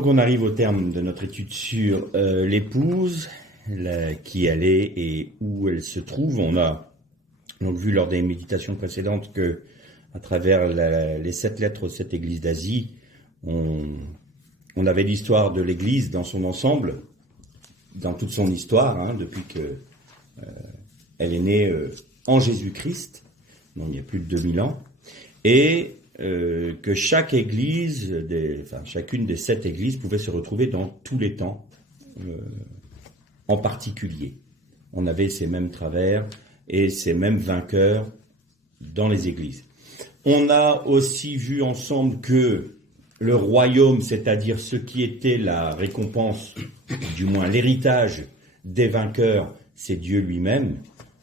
Donc on arrive au terme de notre étude sur l'épouse, qui elle est et où elle se trouve. On a donc vu lors des méditations précédentes que à travers les 7 lettres aux 7 églises d'Asie, on avait l'histoire de l'église dans son ensemble, dans toute son histoire, depuis que elle est née en Jésus-Christ, donc il y a plus de 2000 ans, et que chaque église, chacune des 7 églises pouvait se retrouver dans tous les temps, en particulier. On avait ces mêmes travers et ces mêmes vainqueurs dans les églises. On a aussi vu ensemble que le royaume, c'est-à-dire ce qui était la récompense, du moins l'héritage des vainqueurs, c'est Dieu lui-même.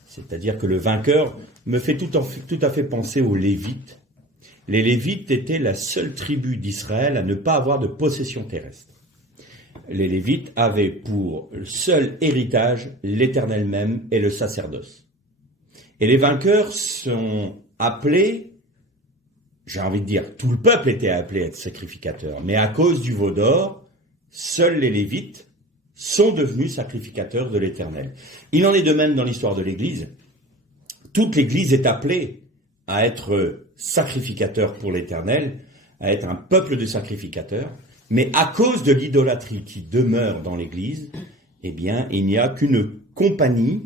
C'est-à-dire que le vainqueur me fait tout à fait penser aux Lévites. Les Lévites étaient la seule tribu d'Israël à ne pas avoir de possession terrestre. Les Lévites avaient pour seul héritage l'Éternel même et le sacerdoce. Et les vainqueurs sont appelés, j'ai envie de dire, tout le peuple était appelé à être sacrificateur, mais à cause du veau d'or, seuls les Lévites sont devenus sacrificateurs de l'Éternel. Il en est de même dans l'histoire de l'Église. Toute l'Église est appelée à être sacrificateur pour l'Éternel, à être un peuple de sacrificateurs, mais à cause de l'idolâtrie qui demeure dans l'Église, eh bien, il n'y a qu'une compagnie,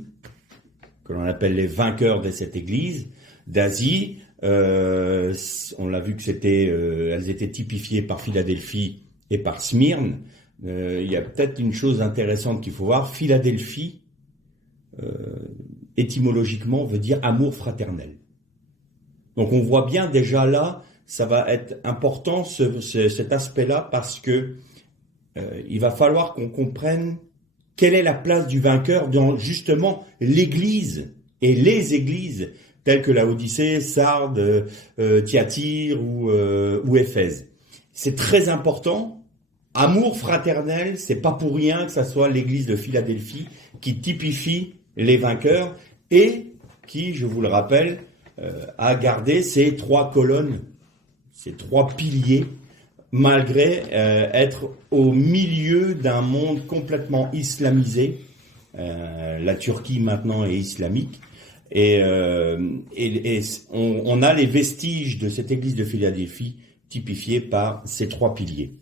que l'on appelle les vainqueurs de cette Église, d'Asie. On l'a vu que elles étaient typifiées par Philadelphie et par Smyrne. Il y a peut-être une chose intéressante qu'il faut voir. Philadelphie, étymologiquement, veut dire amour fraternel. Donc on voit bien déjà là, ça va être important cet aspect-là parce que il va falloir qu'on comprenne quelle est la place du vainqueur dans justement l'Église et les églises telles que la Odyssée, Sardes, Thyatire ou Éphèse. C'est très important. Amour fraternel, c'est pas pour rien que ça soit l'Église de Philadelphie qui typifie les vainqueurs et qui, je vous le rappelle, a gardé ces 3 colonnes, ces 3 piliers, malgré être au milieu d'un monde complètement islamisé. La Turquie maintenant est islamique. Et on a les vestiges de cette église de Philadelphie typifiés par ces 3 piliers.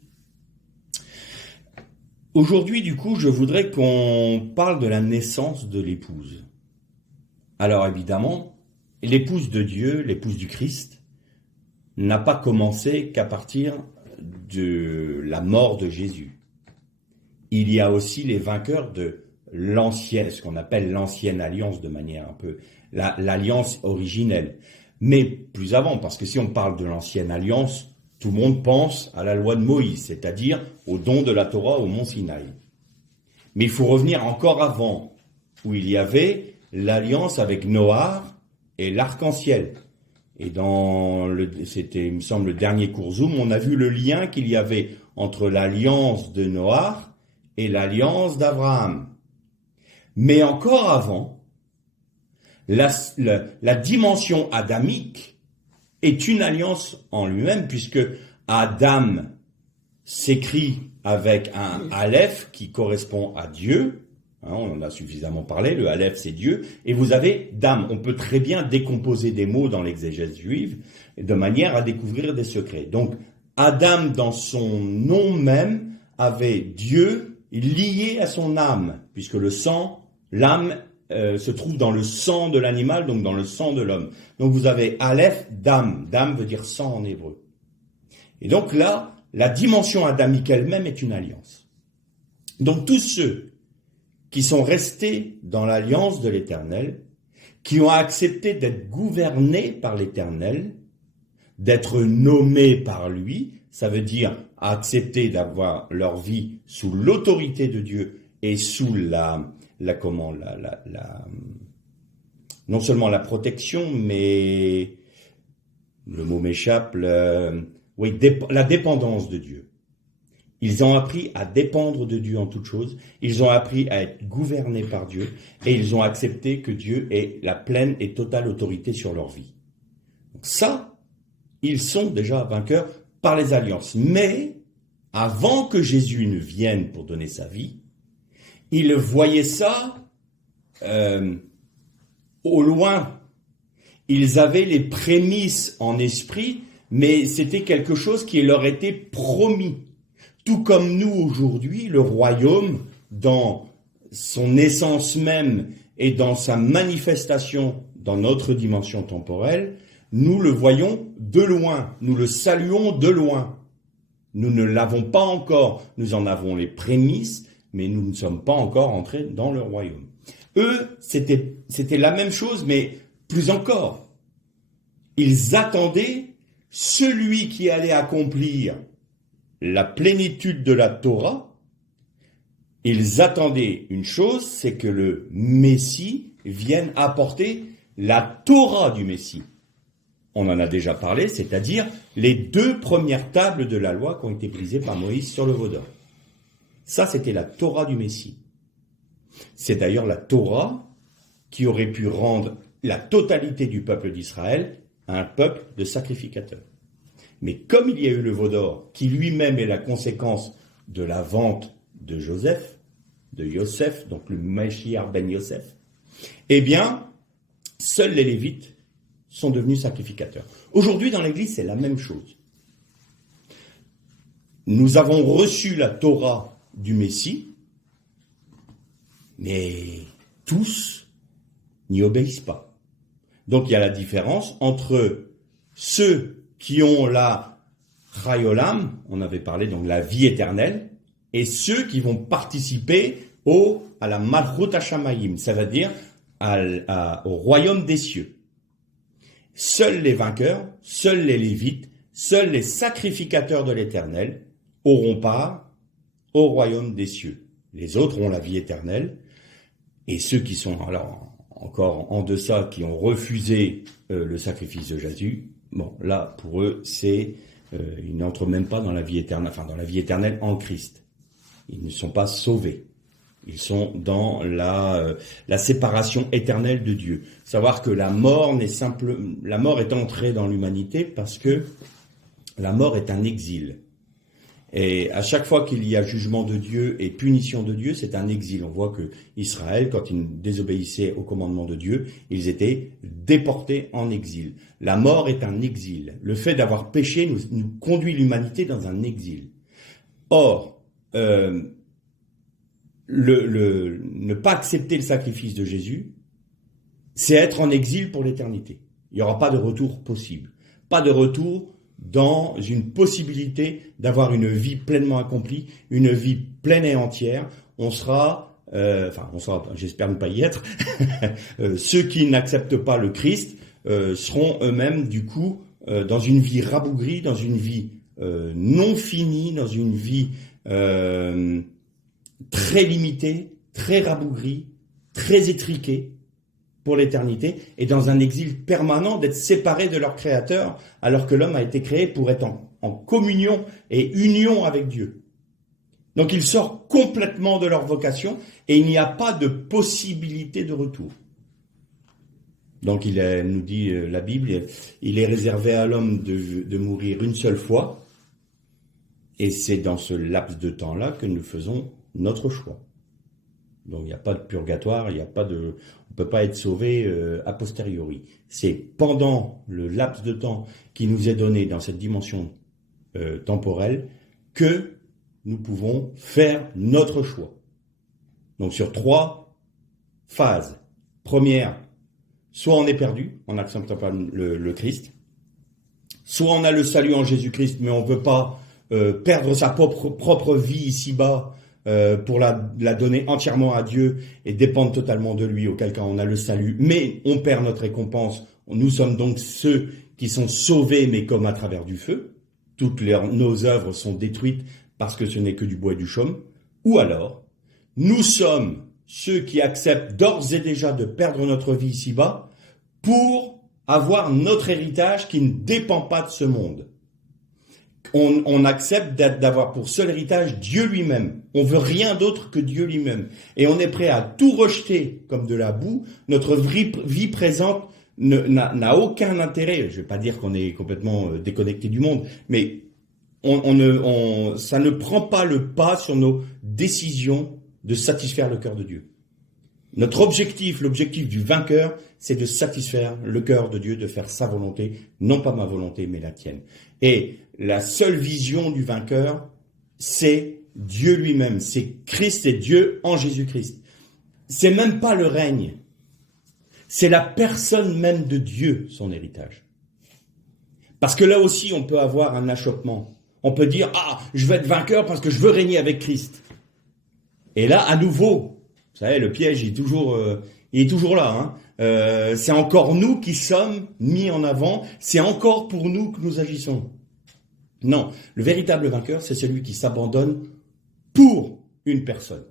Aujourd'hui, du coup, je voudrais qu'on parle de la naissance de l'épouse. Alors évidemment, l'épouse de Dieu, l'épouse du Christ, n'a pas commencé qu'à partir de la mort de Jésus. Il y a aussi les vainqueurs de l'ancienne, ce qu'on appelle l'ancienne alliance de manière un peu, l'alliance originelle. Mais plus avant, parce que si on parle de l'ancienne alliance, tout le monde pense à la loi de Moïse, c'est-à-dire au don de la Torah au mont Sinaï. Mais il faut revenir encore avant, où il y avait l'alliance avec Noach et l'arc-en-ciel. Et c'était, il me semble, le dernier cours Zoom, on a vu le lien qu'il y avait entre l'alliance de Noach et l'alliance d'Abraham. Mais encore avant, la dimension adamique est une alliance en lui-même, puisque Adam s'écrit avec un Aleph qui correspond à Dieu. On en a suffisamment parlé, le Aleph c'est Dieu, et vous avez Dam. On peut très bien décomposer des mots dans l'exégèse juive de manière à découvrir des secrets. Donc Adam, dans son nom même, avait Dieu lié à son âme, puisque le sang, l'âme se trouve dans le sang de l'animal, donc dans le sang de l'homme. Donc vous avez Aleph, Dam. Dam veut dire sang en hébreu. Et donc là, la dimension adamique elle-même est une alliance. Donc tous ceux qui sont restés dans l'alliance de l'Éternel, qui ont accepté d'être gouvernés par l'Éternel, d'être nommés par lui, ça veut dire accepter d'avoir leur vie sous l'autorité de Dieu et sous non seulement la protection, mais le mot m'échappe, la dépendance de Dieu. Ils ont appris à dépendre de Dieu en toutes choses, ils ont appris à être gouvernés par Dieu, et ils ont accepté que Dieu ait la pleine et totale autorité sur leur vie. Donc ça, ils sont déjà vainqueurs par les alliances. Mais avant que Jésus ne vienne pour donner sa vie, ils voyaient ça au loin. Ils avaient les prémices en esprit, mais c'était quelque chose qui leur était promis. Tout comme nous aujourd'hui, le royaume, dans son essence même et dans sa manifestation dans notre dimension temporelle, nous le voyons de loin, nous le saluons de loin. Nous ne l'avons pas encore, nous en avons les prémices, mais nous ne sommes pas encore entrés dans le royaume. Eux, c'était la même chose, mais plus encore. Ils attendaient celui qui allait accomplir la plénitude de la Torah. Ils attendaient une chose, c'est que le Messie vienne apporter la Torah du Messie. On en a déjà parlé, c'est-à-dire les 2 premières tables de la loi qui ont été brisées par Moïse sur le veau d'or. Ça, c'était la Torah du Messie. C'est d'ailleurs la Torah qui aurait pu rendre la totalité du peuple d'Israël un peuple de sacrificateurs. Mais comme il y a eu le veau d'or, qui lui-même est la conséquence de la vente de Yosef, donc le Mashiach ben Yosef, eh bien, seuls les Lévites sont devenus sacrificateurs. Aujourd'hui, dans l'Église, c'est la même chose. Nous avons reçu la Torah du Messie, mais tous n'y obéissent pas. Donc il y a la différence entre ceux qui ont la Chayolam, on avait parlé donc la vie éternelle, et ceux qui vont participer à la Malchut HaShamayim, ça veut dire au royaume des cieux. Seuls les vainqueurs, seuls les Lévites, seuls les sacrificateurs de l'Éternel auront part au royaume des cieux. Les autres ont la vie éternelle, et ceux qui sont alors encore en deçà, qui ont refusé le sacrifice de Jésus, bon, là, pour eux, ils n'entrent même pas dans la vie éternelle, enfin dans la vie éternelle en Christ. Ils ne sont pas sauvés. Ils sont dans la séparation éternelle de Dieu. Savoir que la mort est entrée dans l'humanité parce que la mort est un exil. Et à chaque fois qu'il y a jugement de Dieu et punition de Dieu, c'est un exil. On voit que Israël, quand ils désobéissaient au commandement de Dieu, ils étaient déportés en exil. La mort est un exil. Le fait d'avoir péché nous conduit l'humanité dans un exil. Or, ne pas accepter le sacrifice de Jésus, c'est être en exil pour l'éternité. Il n'y aura pas de retour possible. Pas de retour dans une possibilité d'avoir une vie pleinement accomplie, une vie pleine et entière. J'espère ne pas y être. Ceux qui n'acceptent pas le Christ seront eux-mêmes, du coup, dans une vie rabougrie, dans une vie non finie, dans une vie très limitée, très rabougrie, très étriquée pour l'éternité, et dans un exil permanent d'être séparés de leur Créateur, alors que l'homme a été créé pour être en communion et union avec Dieu. Donc il sort complètement de leur vocation, et il n'y a pas de possibilité de retour. Donc nous dit la Bible, il est réservé à l'homme de mourir une seule fois, et c'est dans ce laps de temps-là que nous faisons notre choix. Donc il n'y a pas de purgatoire, on ne peut pas être sauvé a posteriori. C'est pendant le laps de temps qui nous est donné dans cette dimension temporelle que nous pouvons faire notre choix. Donc sur 3 phases. Première, soit on est perdu en n'acceptant pas le Christ, soit on a le salut en Jésus-Christ, mais on ne veut pas perdre sa propre vie ici-bas pour la donner entièrement à Dieu et dépendre totalement de lui, auquel cas on a le salut, mais on perd notre récompense. Nous sommes donc ceux qui sont sauvés, mais comme à travers du feu. Toutes nos œuvres sont détruites parce que ce n'est que du bois et du chaume. Ou alors, nous sommes ceux qui acceptent d'ores et déjà de perdre notre vie ici-bas pour avoir notre héritage qui ne dépend pas de ce monde. On accepte d'avoir pour seul héritage Dieu lui-même. On veut rien d'autre que Dieu lui-même. Et on est prêt à tout rejeter comme de la boue. Notre vie présente n'a aucun intérêt. Je ne vais pas dire qu'on est complètement déconnecté du monde, mais ça ne prend pas le pas sur nos décisions de satisfaire le cœur de Dieu. Notre objectif, l'objectif du vainqueur, c'est de satisfaire le cœur de Dieu, de faire sa volonté, non pas ma volonté, mais la tienne. Et la seule vision du vainqueur, c'est Dieu lui-même, c'est Christ et Dieu en Jésus-Christ. C'est même pas le règne, c'est la personne même de Dieu, son héritage. Parce que là aussi, on peut avoir un achoppement. On peut dire, je veux être vainqueur parce que je veux régner avec Christ. Et là, à nouveau, vous savez, le piège il est toujours là. C'est encore nous qui sommes mis en avant. C'est encore pour nous que nous agissons. Non, le véritable vainqueur, c'est celui qui s'abandonne pour une personne.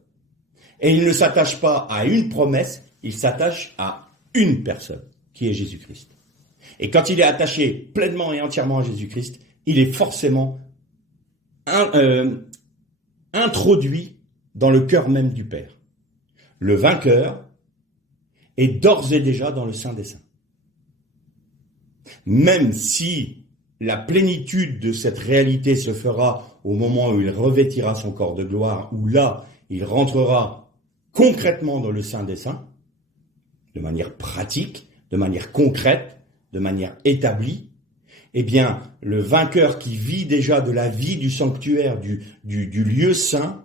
Et il ne s'attache pas à une promesse, il s'attache à une personne, qui est Jésus-Christ. Et quand il est attaché pleinement et entièrement à Jésus-Christ, il est forcément introduit dans le cœur même du Père. Le vainqueur est d'ores et déjà dans le Saint des Saints. Même si la plénitude de cette réalité se fera au moment où il revêtira son corps de gloire, où là, il rentrera concrètement dans le Saint des Saints, de manière pratique, de manière concrète, de manière établie, eh bien, le vainqueur qui vit déjà de la vie du sanctuaire, du lieu saint,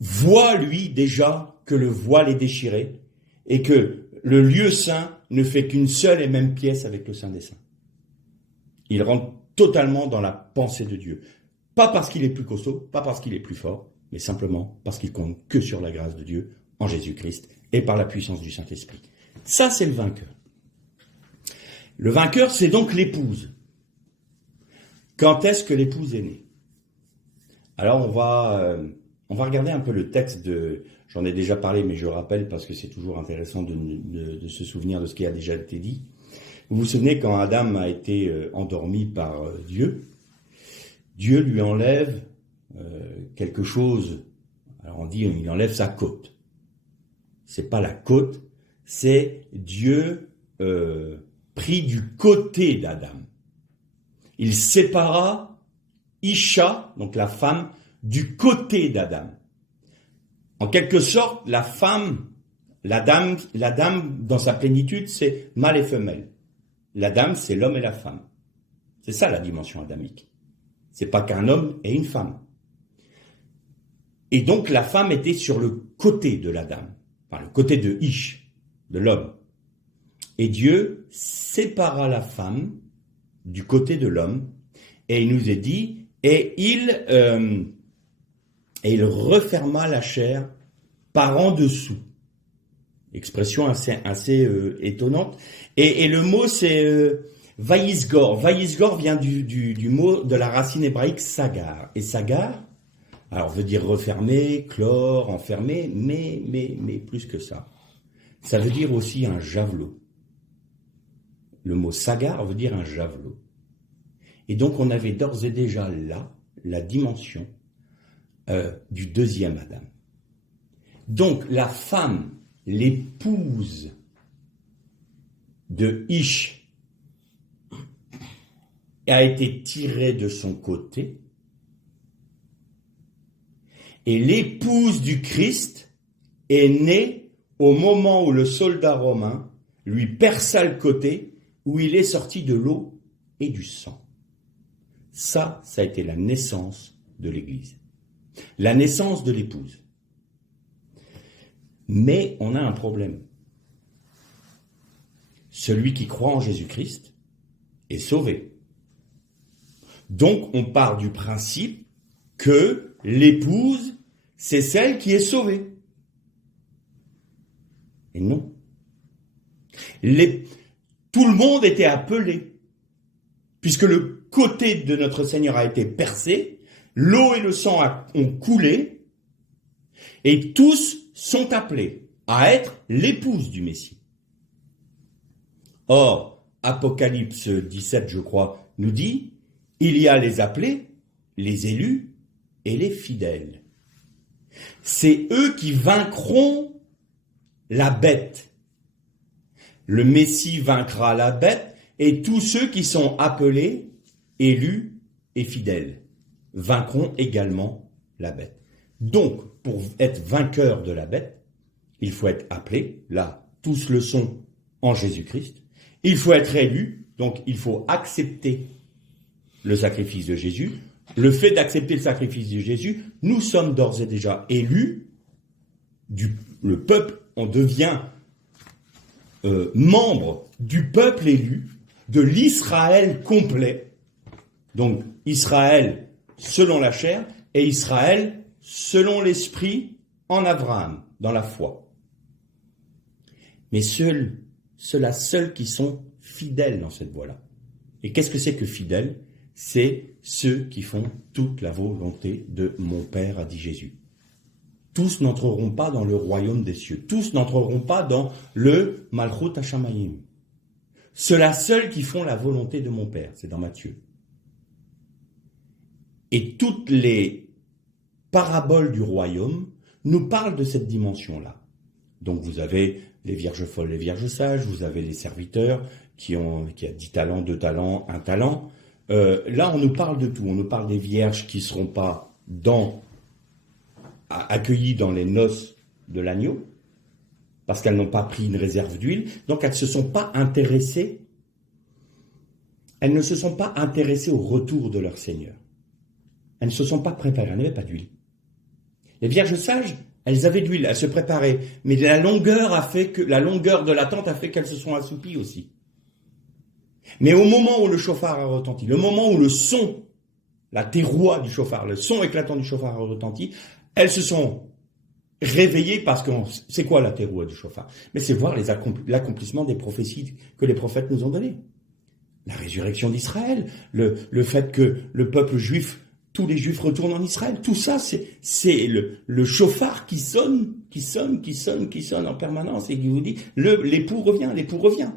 voit lui déjà que le voile est déchiré et que le lieu saint ne fait qu'une seule et même pièce avec le Saint des Saints. Il rentre totalement dans la pensée de Dieu. Pas parce qu'il est plus costaud, pas parce qu'il est plus fort, mais simplement parce qu'il compte que sur la grâce de Dieu en Jésus-Christ et par la puissance du Saint-Esprit. Ça, c'est le vainqueur. Le vainqueur, c'est donc l'épouse. Quand est-ce que l'épouse est née? Alors, on va regarder un peu le texte j'en ai déjà parlé, mais je rappelle parce que c'est toujours intéressant de se souvenir de ce qui a déjà été dit. Vous vous souvenez quand Adam a été endormi par Dieu, Dieu lui enlève quelque chose. Alors on dit, il enlève sa côte. C'est pas la côte, c'est Dieu pris du côté d'Adam. Il sépara Isha, donc la femme, du côté d'Adam. En quelque sorte, la femme, la dame dans sa plénitude, c'est mâle et femelle. La dame, c'est l'homme et la femme. C'est ça la dimension adamique. C'est pas qu'un homme et une femme. Et donc la femme était sur le côté de la dame, enfin le côté de Ish, de l'homme. Et Dieu sépara la femme du côté de l'homme, et il nous est dit, et il referma la chair par en dessous. Expression assez étonnante. Et le mot c'est vaïsgor. Vaïsgor vient du mot de la racine hébraïque sagar. Et sagar, alors veut dire refermer, clore, enfermer, mais plus que ça. Ça veut dire aussi un javelot. Le mot sagar veut dire un javelot. Et donc on avait d'ores et déjà là la dimension du deuxième Adam. Donc la femme, l'épouse de Ish, a été tirée de son côté, et l'épouse du Christ est née au moment où le soldat romain lui perça le côté, où il est sorti de l'eau et du sang. Ça a été la naissance de l'Église. La naissance de l'épouse. Mais on a un problème. Celui qui croit en Jésus-Christ est sauvé. Donc on part du principe que l'épouse, c'est celle qui est sauvée. Et non. Tout le monde était appelé, puisque le côté de notre Seigneur a été percé, l'eau et le sang ont coulé, et tous sont appelés à être l'épouse du Messie. Or, Apocalypse 17, je crois, nous dit, il y a les appelés, les élus et les fidèles. C'est eux qui vaincront la bête. Le Messie vaincra la bête et tous ceux qui sont appelés, élus et fidèles. vaincront également la bête. Donc, pour être vainqueur de la bête, il faut être appelé, là, tous le sont en Jésus-Christ. Il faut être élu, donc il faut accepter le sacrifice de Jésus. Le fait d'accepter le sacrifice de Jésus, nous sommes d'ores et déjà élus, le peuple, on devient membre du peuple élu, de l'Israël complet. Donc Israël selon la chair et Israël selon l'esprit en Abraham, dans la foi. Mais ceux-là seuls qui sont fidèles dans cette voie-là. Et qu'est-ce que c'est que fidèles? C'est ceux qui font toute la volonté de mon Père, a dit Jésus. Tous n'entreront pas dans le royaume des cieux. Tous n'entreront pas dans le Malchut Hashamayim. Ceux-là seuls qui font la volonté de mon Père. C'est dans Matthieu. Et toutes les paraboles du royaume nous parlent de cette dimension-là. Donc vous avez les vierges folles, les vierges sages, vous avez les serviteurs qui a 10 talents, 2 talents, 1 talent. Là, on nous parle de tout. On nous parle des vierges qui ne seront pas accueillies dans les noces de l'agneau, parce qu'elles n'ont pas pris une réserve d'huile. Donc, elles ne se sont pas intéressées. Elles ne se sont pas intéressées au retour de leur Seigneur. Elles ne se sont pas préparées. Elles n'avaient pas d'huile. Les vierges sages, elles avaient de l'huile. Elles se préparaient. Mais la longueur de l'attente a fait qu'elles se sont assouplies aussi. Mais au moment où le chauffard a retenti, le moment où le son, la terroie du chauffard, le son éclatant du chauffard a retenti, elles se sont réveillées parce que c'est quoi la terroie du chauffard? Mais c'est voir l'accomplissement des prophéties que les prophètes nous ont données. La résurrection d'Israël, le fait que le peuple juif, tous les juifs retournent en Israël, tout ça, c'est le chauffard qui sonne en permanence et qui vous dit, l'époux revient.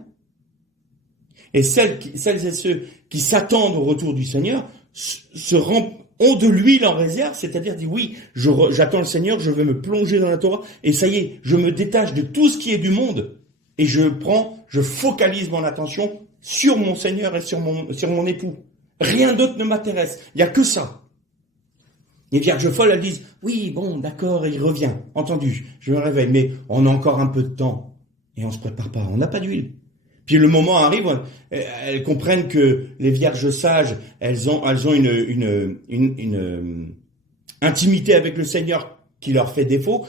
Et celles et ceux qui s'attendent au retour du Seigneur ont de l'huile en réserve, c'est-à-dire disent oui, j'attends le Seigneur, je veux me plonger dans la Torah, et ça y est, je me détache de tout ce qui est du monde, et je focalise mon attention sur mon Seigneur et sur mon époux. Rien d'autre ne m'intéresse, il n'y a que ça. Les vierges folles, elles disent oui, bon, d'accord, il revient, entendu, je me réveille, mais on a encore un peu de temps, et on se prépare pas, on n'a pas d'huile. Puis le moment arrive, elles comprennent que les vierges sages, elles ont une intimité avec le Seigneur qui leur fait défaut.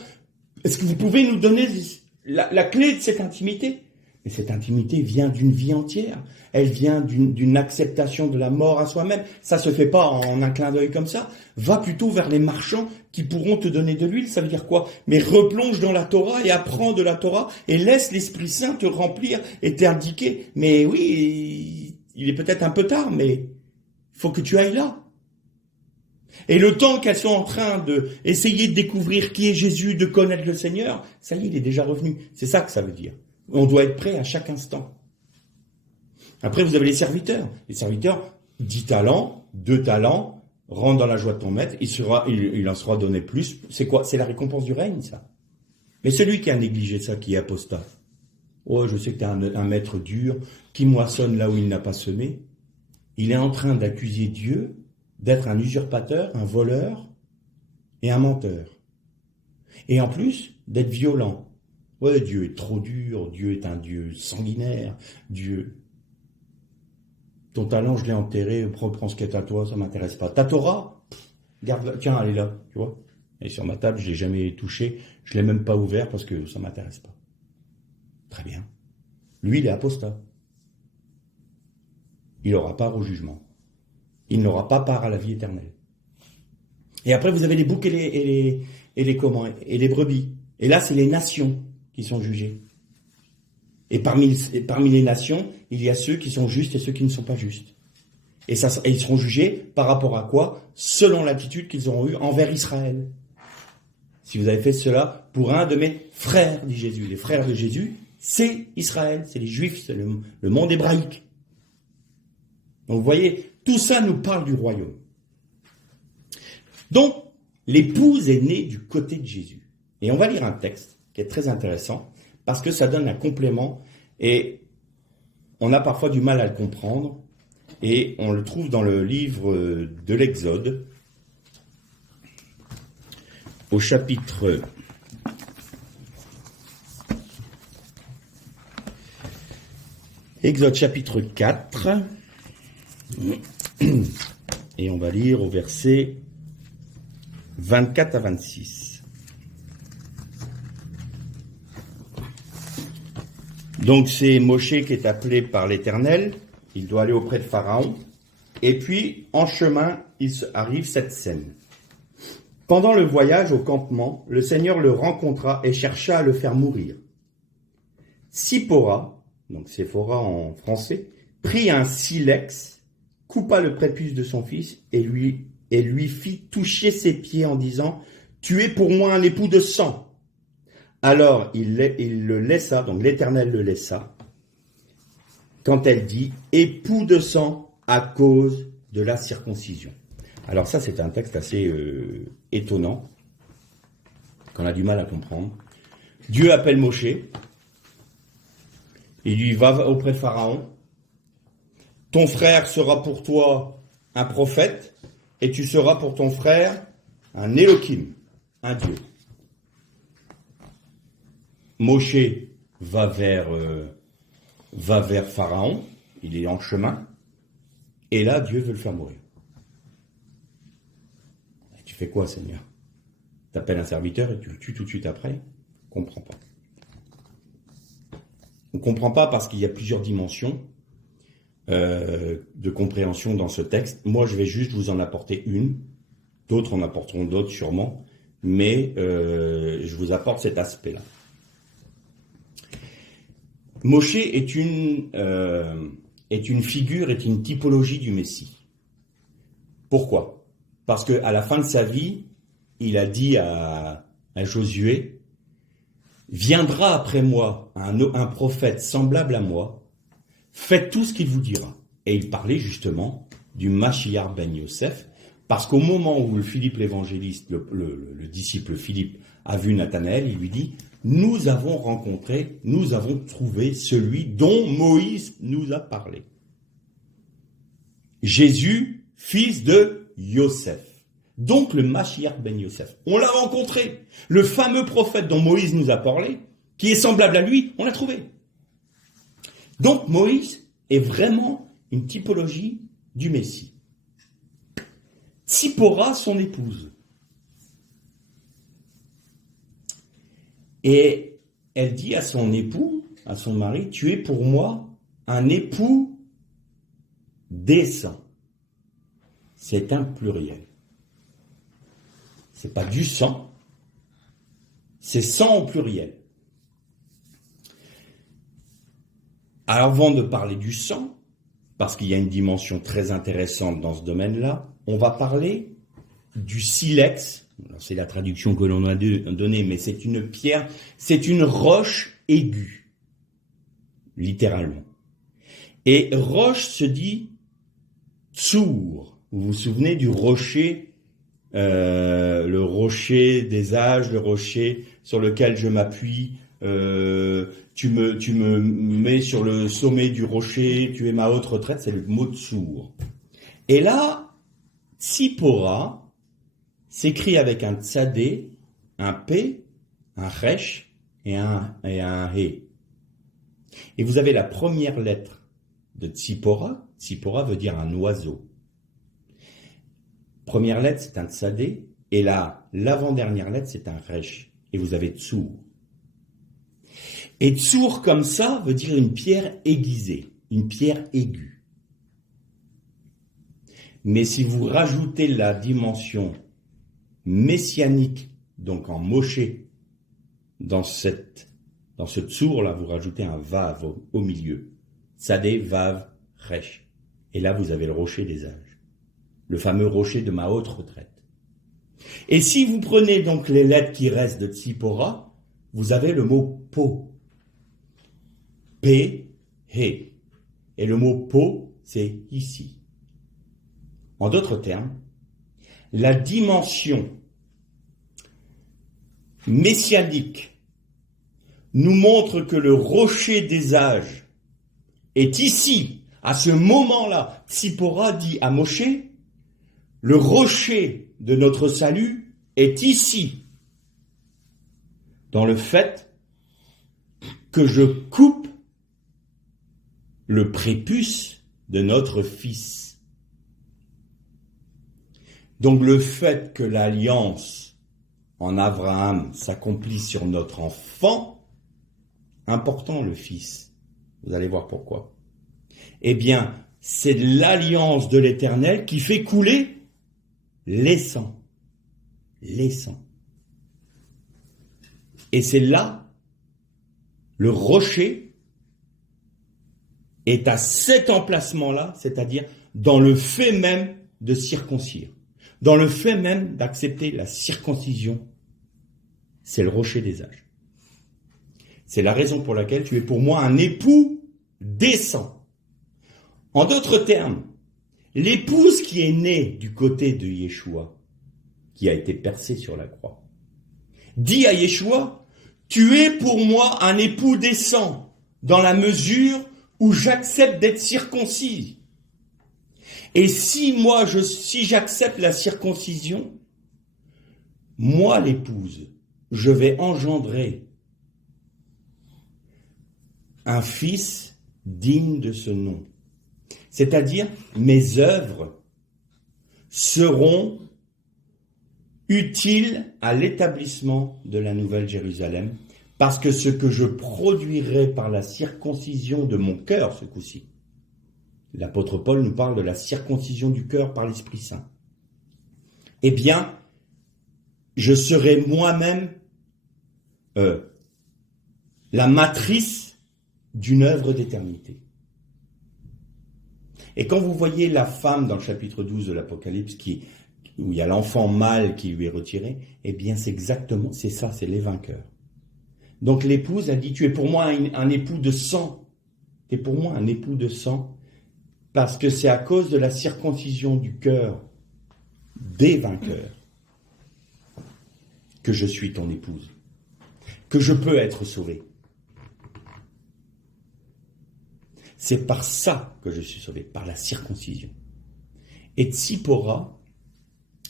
Est-ce que vous pouvez nous donner la clé de cette intimité? Mais cette intimité vient d'une vie entière. Elle vient d'une acceptation de la mort à soi-même. Ça se fait pas en un clin d'œil comme ça. Va plutôt vers les marchands qui pourront te donner de l'huile. Ça veut dire quoi? Mais replonge dans la Torah et apprends de la Torah et laisse l'Esprit Saint te remplir et t'indiquer. Mais oui, il est peut-être un peu tard, mais il faut que tu ailles là. Et le temps qu'elles sont en train de essayer de découvrir qui est Jésus, de connaître le Seigneur, ça y est, il est déjà revenu. C'est ça que ça veut dire. On doit être prêt à chaque instant. Après, vous avez les serviteurs. Les serviteurs, 10 talents, 2 talents, rentre dans la joie de ton maître, il en sera donné plus. C'est quoi? C'est la récompense du règne, ça. Mais celui qui a négligé ça, qui est apostat, oh, je sais que tu es un maître dur, qui moissonne là où il n'a pas semé, il est en train d'accuser Dieu d'être un usurpateur, un voleur et un menteur. Et en plus, d'être violent. Ouais, Dieu est trop dur, Dieu est un Dieu sanguinaire, Dieu... Ton talent, je l'ai enterré, prends ce qui est à toi, ça m'intéresse pas. Ta Torah, garde-la, tiens, elle est là, tu vois. Elle est sur ma table, je l'ai jamais touchée, je l'ai même pas ouvert parce que ça m'intéresse pas. Très bien. Lui, il est apostat. Il n'aura part au jugement. Il n'aura pas part à la vie éternelle. Et après, vous avez les boucs et les brebis. Et là, c'est les nations qui sont jugées. Et parmi les nations, il y a ceux qui sont justes et ceux qui ne sont pas justes. Et ils seront jugés par rapport à quoi? Selon l'attitude qu'ils auront eue envers Israël. Si vous avez fait cela pour un de mes frères, dit Jésus. Les frères de Jésus, c'est Israël, c'est les Juifs, c'est le monde hébraïque. Donc vous voyez, tout ça nous parle du royaume. Donc, l'épouse est née du côté de Jésus. Et on va lire un texte qui est très intéressant, parce que ça donne un complément, et on a parfois du mal à le comprendre, et on le trouve dans le livre de l'Exode, au chapitre Exode chapitre 4, et on va lire au verset 24 à 26. Donc c'est Moshe qui est appelé par l'Éternel, il doit aller auprès de Pharaon, et puis en chemin, arrive cette scène. Pendant le voyage au campement, le Seigneur le rencontra et chercha à le faire mourir. Sipora, donc Séphora en français, prit un silex, coupa le prépuce de son fils et lui fit toucher ses pieds en disant « Tu es pour moi un époux de sang ». Alors il le laissa, donc l'Éternel le laissa, quand elle dit « époux de sang à cause de la circoncision ». Alors ça c'est un texte assez étonnant, qu'on a du mal à comprendre. Dieu appelle Moshe, il lui va auprès de Pharaon, « Ton frère sera pour toi un prophète, et tu seras pour ton frère un Elohim, un Dieu. » Moshe va vers Pharaon, il est en chemin, et là Dieu veut le faire mourir. Tu fais quoi, Seigneur? T'appelles un serviteur et tu le tues tout de suite après? On ne comprend pas. On ne comprend pas parce qu'il y a plusieurs dimensions de compréhension dans ce texte. Moi, je vais juste vous en apporter une. D'autres en apporteront d'autres sûrement. Mais je vous apporte cet aspect-là. Moshe est une figure, est une typologie du Messie. Pourquoi? Parce qu'à la fin de sa vie, il a dit à Josué, « Viendra après moi un prophète semblable à moi, faites tout ce qu'il vous dira. » Et il parlait justement du Mashiach ben Yosef, parce qu'au moment où Philippe l'évangéliste, le disciple Philippe, a vu Nathanaël, il lui dit, « Nous avons rencontré, nous avons trouvé celui dont Moïse nous a parlé. » Jésus, fils de Yosef. Donc le Mashiach ben Yosef. On l'a rencontré. Le fameux prophète dont Moïse nous a parlé, qui est semblable à lui, on l'a trouvé. Donc Moïse est vraiment une typologie du Messie. Tsipora, son épouse. Et elle dit à son époux, à son mari, « Tu es pour moi un époux décent. » C'est un pluriel. C'est pas du sang, c'est sang au pluriel. Alors, avant de parler du sang, parce qu'il y a une dimension très intéressante dans ce domaine-là, on va parler du silex. Alors, c'est la traduction que l'on a donnée, mais c'est une pierre, c'est une roche aiguë, littéralement. Et roche se dit tsour. Vous vous souvenez du rocher, le rocher des âges, le rocher sur lequel je m'appuie. Tu me mets sur le sommet du rocher, tu es ma haute retraite, c'est le mot tsour. Et là, Tsipora s'écrit avec un tsadé, un P, un resh et un He. Et vous avez la première lettre de Tsipora. Tsipora veut dire un oiseau. Première lettre, c'est un tsadé, et là, l'avant-dernière lettre, c'est un resh. Et vous avez tsour. Et tsour, comme ça, veut dire une pierre aiguisée, une pierre aiguë. Mais si vous rajoutez la dimension messianique, donc en Moshe, dans ce tsour-là, vous rajoutez un vav au milieu. Tsadé, vav, resh. Et là, vous avez le rocher des âges. Le fameux rocher de ma haute retraite. Et si vous prenez donc les lettres qui restent de Tsipora, vous avez le mot po. P, he. Et le mot po, c'est ici. En d'autres termes, la dimension messianique nous montre que le rocher des âges est ici, à ce moment-là. Tsipora dit à Moshe, le rocher de notre salut est ici. dans le fait que je coupe le prépuce de notre fils. Donc le fait que l'alliance en Abraham s'accomplisse sur notre enfant, important le fils, vous allez voir pourquoi. Eh bien, c'est l'alliance de l'Éternel qui fait couler les sangs. Les sangs. Et c'est là, le rocher est à cet emplacement-là, c'est-à-dire dans le fait même de circoncire. Dans le fait même d'accepter la circoncision, c'est le rocher des âges. C'est la raison pour laquelle tu es pour moi un époux décent. En d'autres termes, l'épouse qui est née du côté de Yeshua, qui a été percée sur la croix, dit à Yeshua, tu es pour moi un époux décent, dans la mesure où j'accepte d'être circoncis. Et si j'accepte la circoncision, moi l'épouse, je vais engendrer un fils digne de ce nom. C'est-à-dire, mes œuvres seront utiles à l'établissement de la Nouvelle Jérusalem, parce que ce que je produirai par la circoncision de mon cœur, ce coup-ci, l'apôtre Paul nous parle de la circoncision du cœur par l'Esprit Saint, eh bien, je serai moi-même la matrice d'une œuvre d'éternité. Et quand vous voyez la femme dans le chapitre 12 de l'Apocalypse, où il y a l'enfant mâle qui lui est retiré, eh bien c'est ça, c'est les vainqueurs. Donc l'épouse a dit, tu es pour moi un époux de sang. Tu es pour moi un époux de sang, parce que c'est à cause de la circoncision du cœur des vainqueurs que je suis ton épouse, que je peux être sauvé. C'est par ça que je suis sauvé, par la circoncision. Et Tzipora,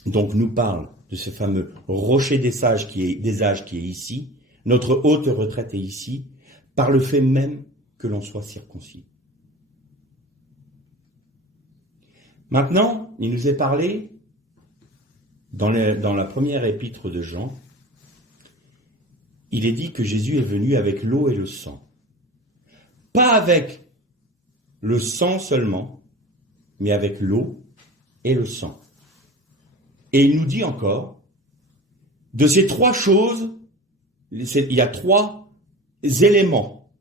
donc, nous parle de ce fameux rocher des âges qui est ici. Notre haute retraite est ici, par le fait même que l'on soit circoncis. Maintenant, il nous est parlé, dans la première épître de Jean, il est dit que Jésus est venu avec l'eau et le sang. Pas avec le sang seulement, mais avec l'eau et le sang. Et il nous dit encore, de ces trois choses, il y a trois éléments.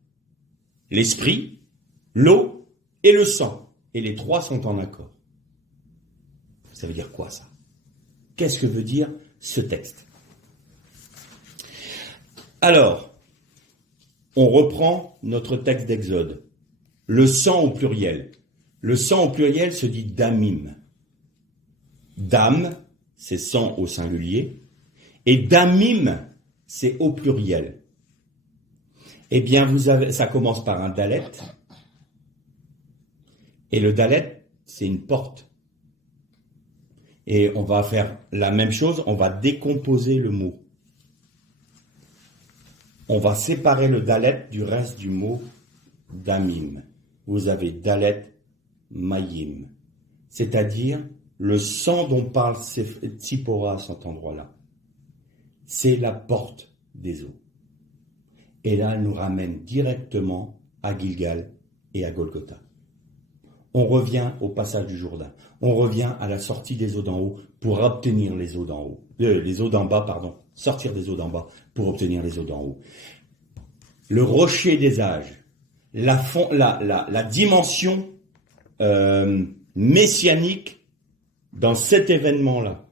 L'esprit, l'eau et le sang. Et les trois sont en accord. Ça veut dire quoi ça? Qu'est-ce que veut dire ce texte? Alors, on reprend notre texte d'Exode. Le sang au pluriel. Le sang au pluriel se dit damim. Dam, c'est sang au singulier. Et damim, c'est au pluriel. Eh bien, ça commence par un dalet. Et le dalet, c'est une porte. Et on va faire la même chose, on va décomposer le mot. On va séparer le dalet du reste du mot damim. Vous avez dalet mayim, c'est-à-dire le sang dont parle Tzipora à cet endroit-là. C'est la porte des eaux. Et là, elle nous ramène directement à Gilgal et à Golgotha. On revient au passage du Jourdain. On revient à la sortie des eaux d'en haut pour obtenir les eaux d'en haut. Les eaux d'en bas, pardon. Sortir des eaux d'en bas pour obtenir les eaux d'en haut. Le rocher des âges. La dimension messianique dans cet événement-là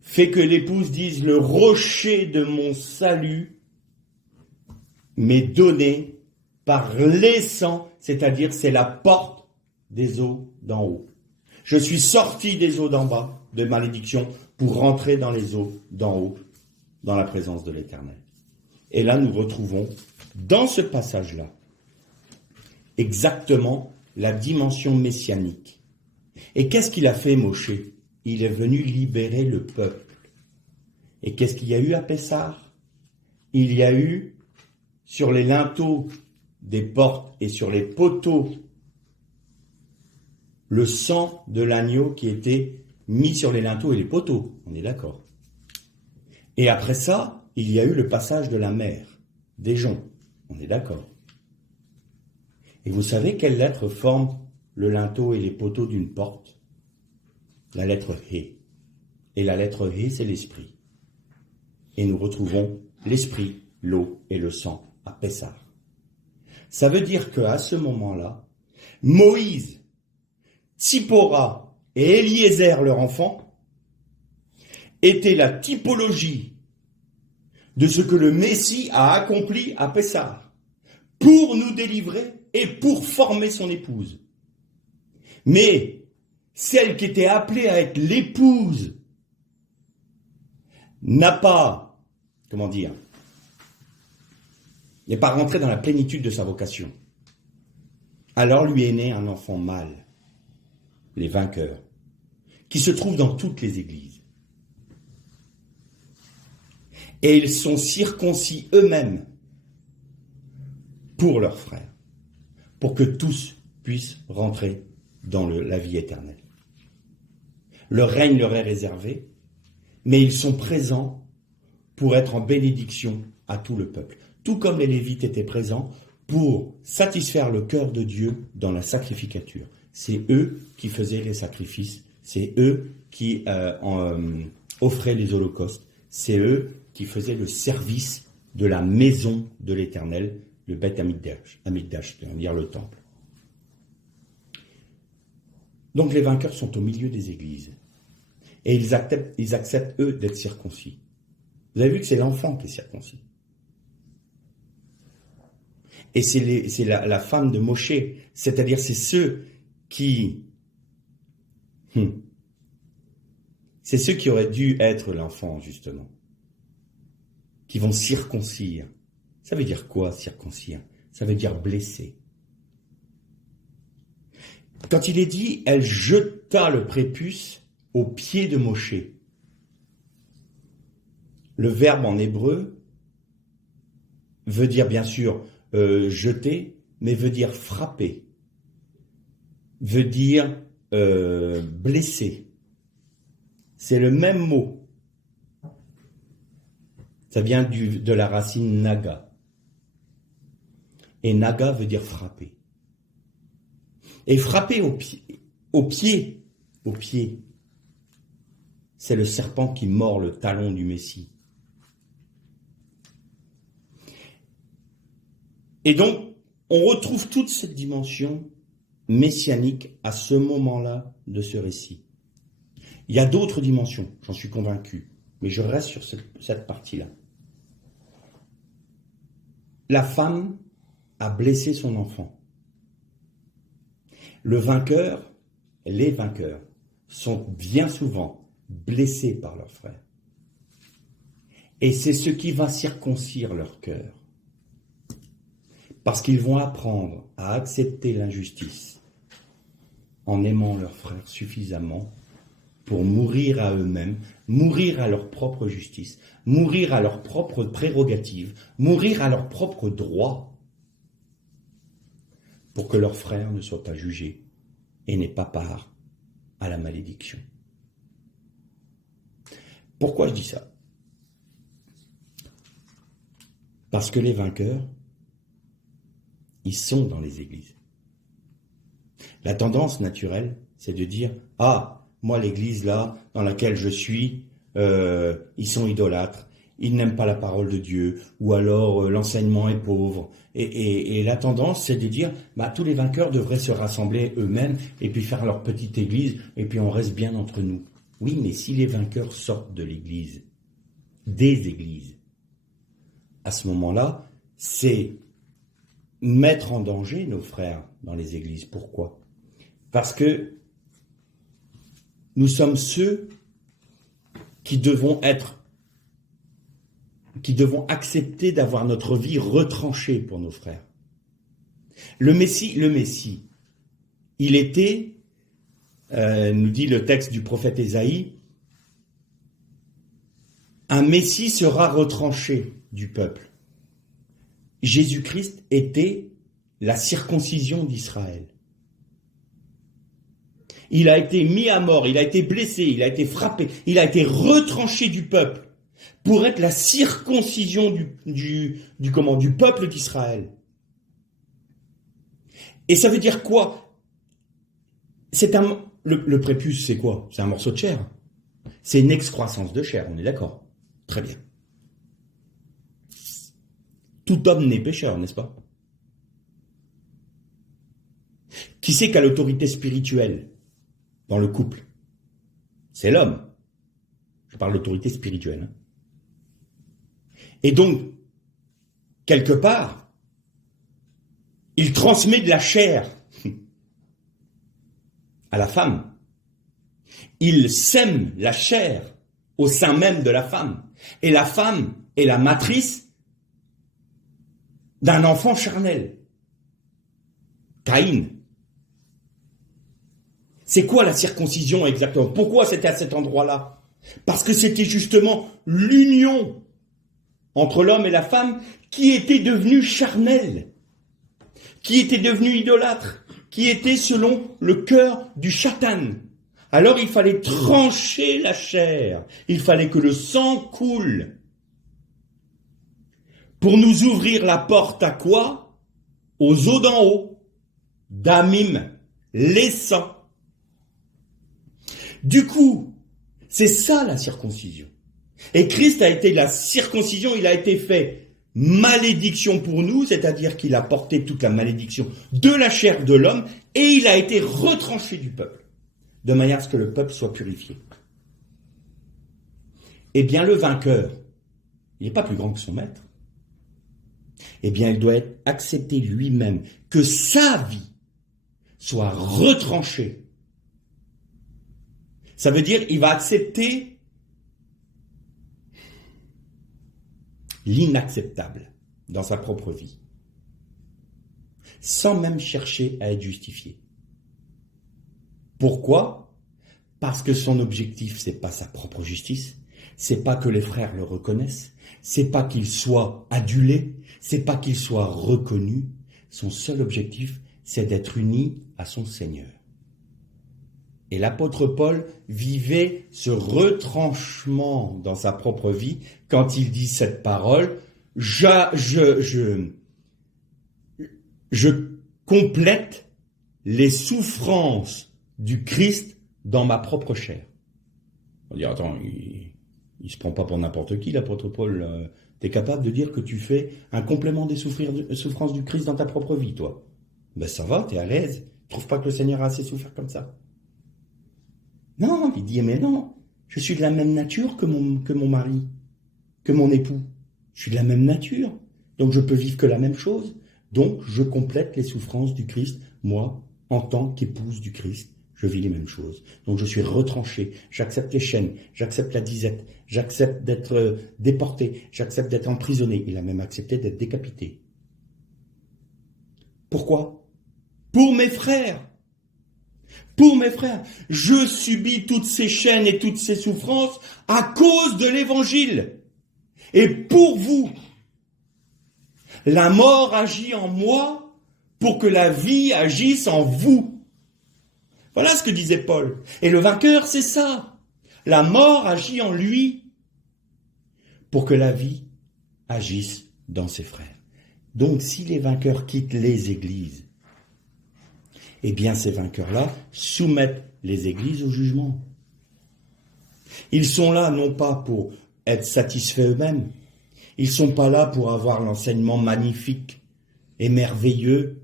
fait que l'épouse dise le rocher de mon salut m'est donné par les sangs, c'est-à-dire c'est la porte des eaux d'en haut. Je suis sorti des eaux d'en bas de malédiction pour rentrer dans les eaux d'en haut, dans la présence de l'Éternel. Et là, nous retrouvons dans ce passage-là exactement la dimension messianique. Et qu'est-ce qu'il a fait, Moshe? Il est venu libérer le peuple. Et qu'est-ce qu'il y a eu à Pessah? il y a eu sur les linteaux des portes et sur les poteaux le sang de l'agneau qui était mis sur les linteaux et les poteaux, on est d'accord. Et après ça, il y a eu le passage de la mer, des joncs, on est d'accord. Et vous savez quelle lettre forme le linteau et les poteaux d'une porte? La lettre He. Et la lettre He, c'est l'esprit. Et nous retrouvons l'esprit, l'eau et le sang à Pessah. Ça veut dire qu'à ce moment-là, Moïse, Tsipora et Eliezer, leur enfant, étaient la typologie de ce que le Messie a accompli à Pessah pour nous délivrer et pour former son épouse. Mais celle qui était appelée à être l'épouse n'a pas, n'est pas rentrée dans la plénitude de sa vocation. Alors lui est né un enfant mâle, les vainqueurs, qui se trouvent dans toutes les églises. Et ils sont circoncis eux-mêmes pour leurs frères, pour que tous puissent rentrer dans la vie éternelle. Le règne leur est réservé, mais ils sont présents pour être en bénédiction à tout le peuple. Tout comme les Lévites étaient présents pour satisfaire le cœur de Dieu dans la sacrificature. C'est eux qui faisaient les sacrifices, c'est eux qui offraient les holocaustes, c'est eux qui faisaient le service de la maison de l'Éternel, le Beth Amikdash, c'est-à-dire le temple. Donc les vainqueurs sont au milieu des églises. Et ils acceptent eux, d'être circoncis. Vous avez vu que c'est l'enfant qui est circoncis. Et c'est la femme de Moshe, c'est-à-dire c'est ceux qui auraient dû être l'enfant, justement, qui vont circoncire. Ça veut dire quoi, circoncire? Ça veut dire blesser. Quand il est dit, elle jeta le prépuce aux pieds de Moshe. Le verbe en hébreu veut dire bien sûr jeter, mais veut dire frapper, veut dire blesser. C'est le même mot. Ça vient de la racine naga. Et naga veut dire frapper. Et frapper au pied, c'est le serpent qui mord le talon du Messie. Et donc, on retrouve toute cette dimension messianique à ce moment-là de ce récit. Il y a d'autres dimensions, j'en suis convaincu, mais je reste sur cette partie-là. La femme a blessé son enfant. Le vainqueur, les vainqueurs, sont bien souvent blessés par leurs frères. Et c'est ce qui va circoncire leur cœur. Parce qu'ils vont apprendre à accepter l'injustice en aimant leurs frères suffisamment pour mourir à eux-mêmes, mourir à leur propre justice, mourir à leur propre prérogative, mourir à leur propre droit, pour que leurs frères ne soient pas jugés et n'aient pas part à la malédiction. Pourquoi je dis ça? Parce que les vainqueurs, ils sont dans les églises. La tendance naturelle, c'est de dire « Ah, moi l'église là, dans laquelle je suis, ils sont idolâtres, ils n'aiment pas la parole de Dieu, ou alors l'enseignement est pauvre. » Et la tendance, c'est de dire bah, tous les vainqueurs devraient se rassembler eux-mêmes et puis faire leur petite église, et puis on reste bien entre nous. Oui, mais si les vainqueurs sortent de l'église, des églises, à ce moment-là, c'est mettre en danger nos frères dans les églises. Pourquoi? Parce que nous sommes ceux qui devons accepter d'avoir notre vie retranchée pour nos frères. Le Messie, il était, nous dit le texte du prophète Ésaïe, un Messie sera retranché du peuple. Jésus-Christ était la circoncision d'Israël. Il a été mis à mort, il a été blessé, il a été frappé, il a été retranché du peuple pour être la circoncision du peuple d'Israël. Et ça veut dire quoi? Le prépuce, c'est quoi? C'est un morceau de chair. C'est une excroissance de chair, on est d'accord? Très bien. Tout homme n'est pécheur, n'est-ce pas? Qui c'est qui a l'autorité spirituelle dans le couple? C'est l'homme. Je parle d'autorité spirituelle. Et donc, quelque part, il transmet de la chair à la femme. Il sème la chair au sein même de la femme. Et la femme est la matrice d'un enfant charnel. Caïn. C'est quoi la circoncision exactement? Pourquoi c'était à cet endroit-là? Parce que c'était justement l'union entre l'homme et la femme qui était devenue charnelle, qui était devenue idolâtre, qui était selon le cœur du Satan. Alors il fallait trancher la chair, il fallait que le sang coule. Pour nous ouvrir la porte à quoi? Aux eaux d'en haut, d'Amim, les sangs. Du coup, c'est ça la circoncision. Et Christ a été la circoncision, il a été fait malédiction pour nous, c'est-à-dire qu'il a porté toute la malédiction de la chair de l'homme, et il a été retranché du peuple, de manière à ce que le peuple soit purifié. Eh bien, le vainqueur, il n'est pas plus grand que son maître. Eh bien, il doit être accepté lui-même que sa vie soit retranchée. Ça veut dire qu'il va accepter l'inacceptable dans sa propre vie, sans même chercher à être justifié. Pourquoi? Parce que son objectif, c'est pas sa propre justice, c'est pas que les frères le reconnaissent, c'est pas qu'il soit adulé, c'est pas qu'il soit reconnu. Son seul objectif, c'est d'être uni à son Seigneur. Et l'apôtre Paul vivait ce retranchement dans sa propre vie quand il dit cette parole. Je complète les souffrances du Christ dans ma propre chair. On va dire, attends, il se prend pas pour n'importe qui, l'apôtre Paul. T'es capable de dire que tu fais un complément des souffrances du Christ dans ta propre vie, toi? Ben ça va, t'es à l'aise. Tu trouves pas que le Seigneur a assez souffert comme ça? Non, il dit, mais non, je suis de la même nature que mon mari, que mon époux. Je suis de la même nature, donc je peux vivre que la même chose. Donc, je complète les souffrances du Christ. Moi, en tant qu'épouse du Christ, je vis les mêmes choses. Donc, je suis retranché, j'accepte les chaînes, j'accepte la disette, j'accepte d'être déporté, j'accepte d'être emprisonné. Il a même accepté d'être décapité. Pourquoi? Pour mes frères. Pour mes frères, je subis toutes ces chaînes et toutes ces souffrances à cause de l'évangile. Et pour vous, la mort agit en moi pour que la vie agisse en vous. Voilà ce que disait Paul. Et le vainqueur, c'est ça. La mort agit en lui pour que la vie agisse dans ses frères. Donc, si les vainqueurs quittent les églises, eh bien, ces vainqueurs-là soumettent les églises au jugement. Ils sont là non pas pour être satisfaits eux-mêmes, ils sont pas là pour avoir l'enseignement magnifique et merveilleux,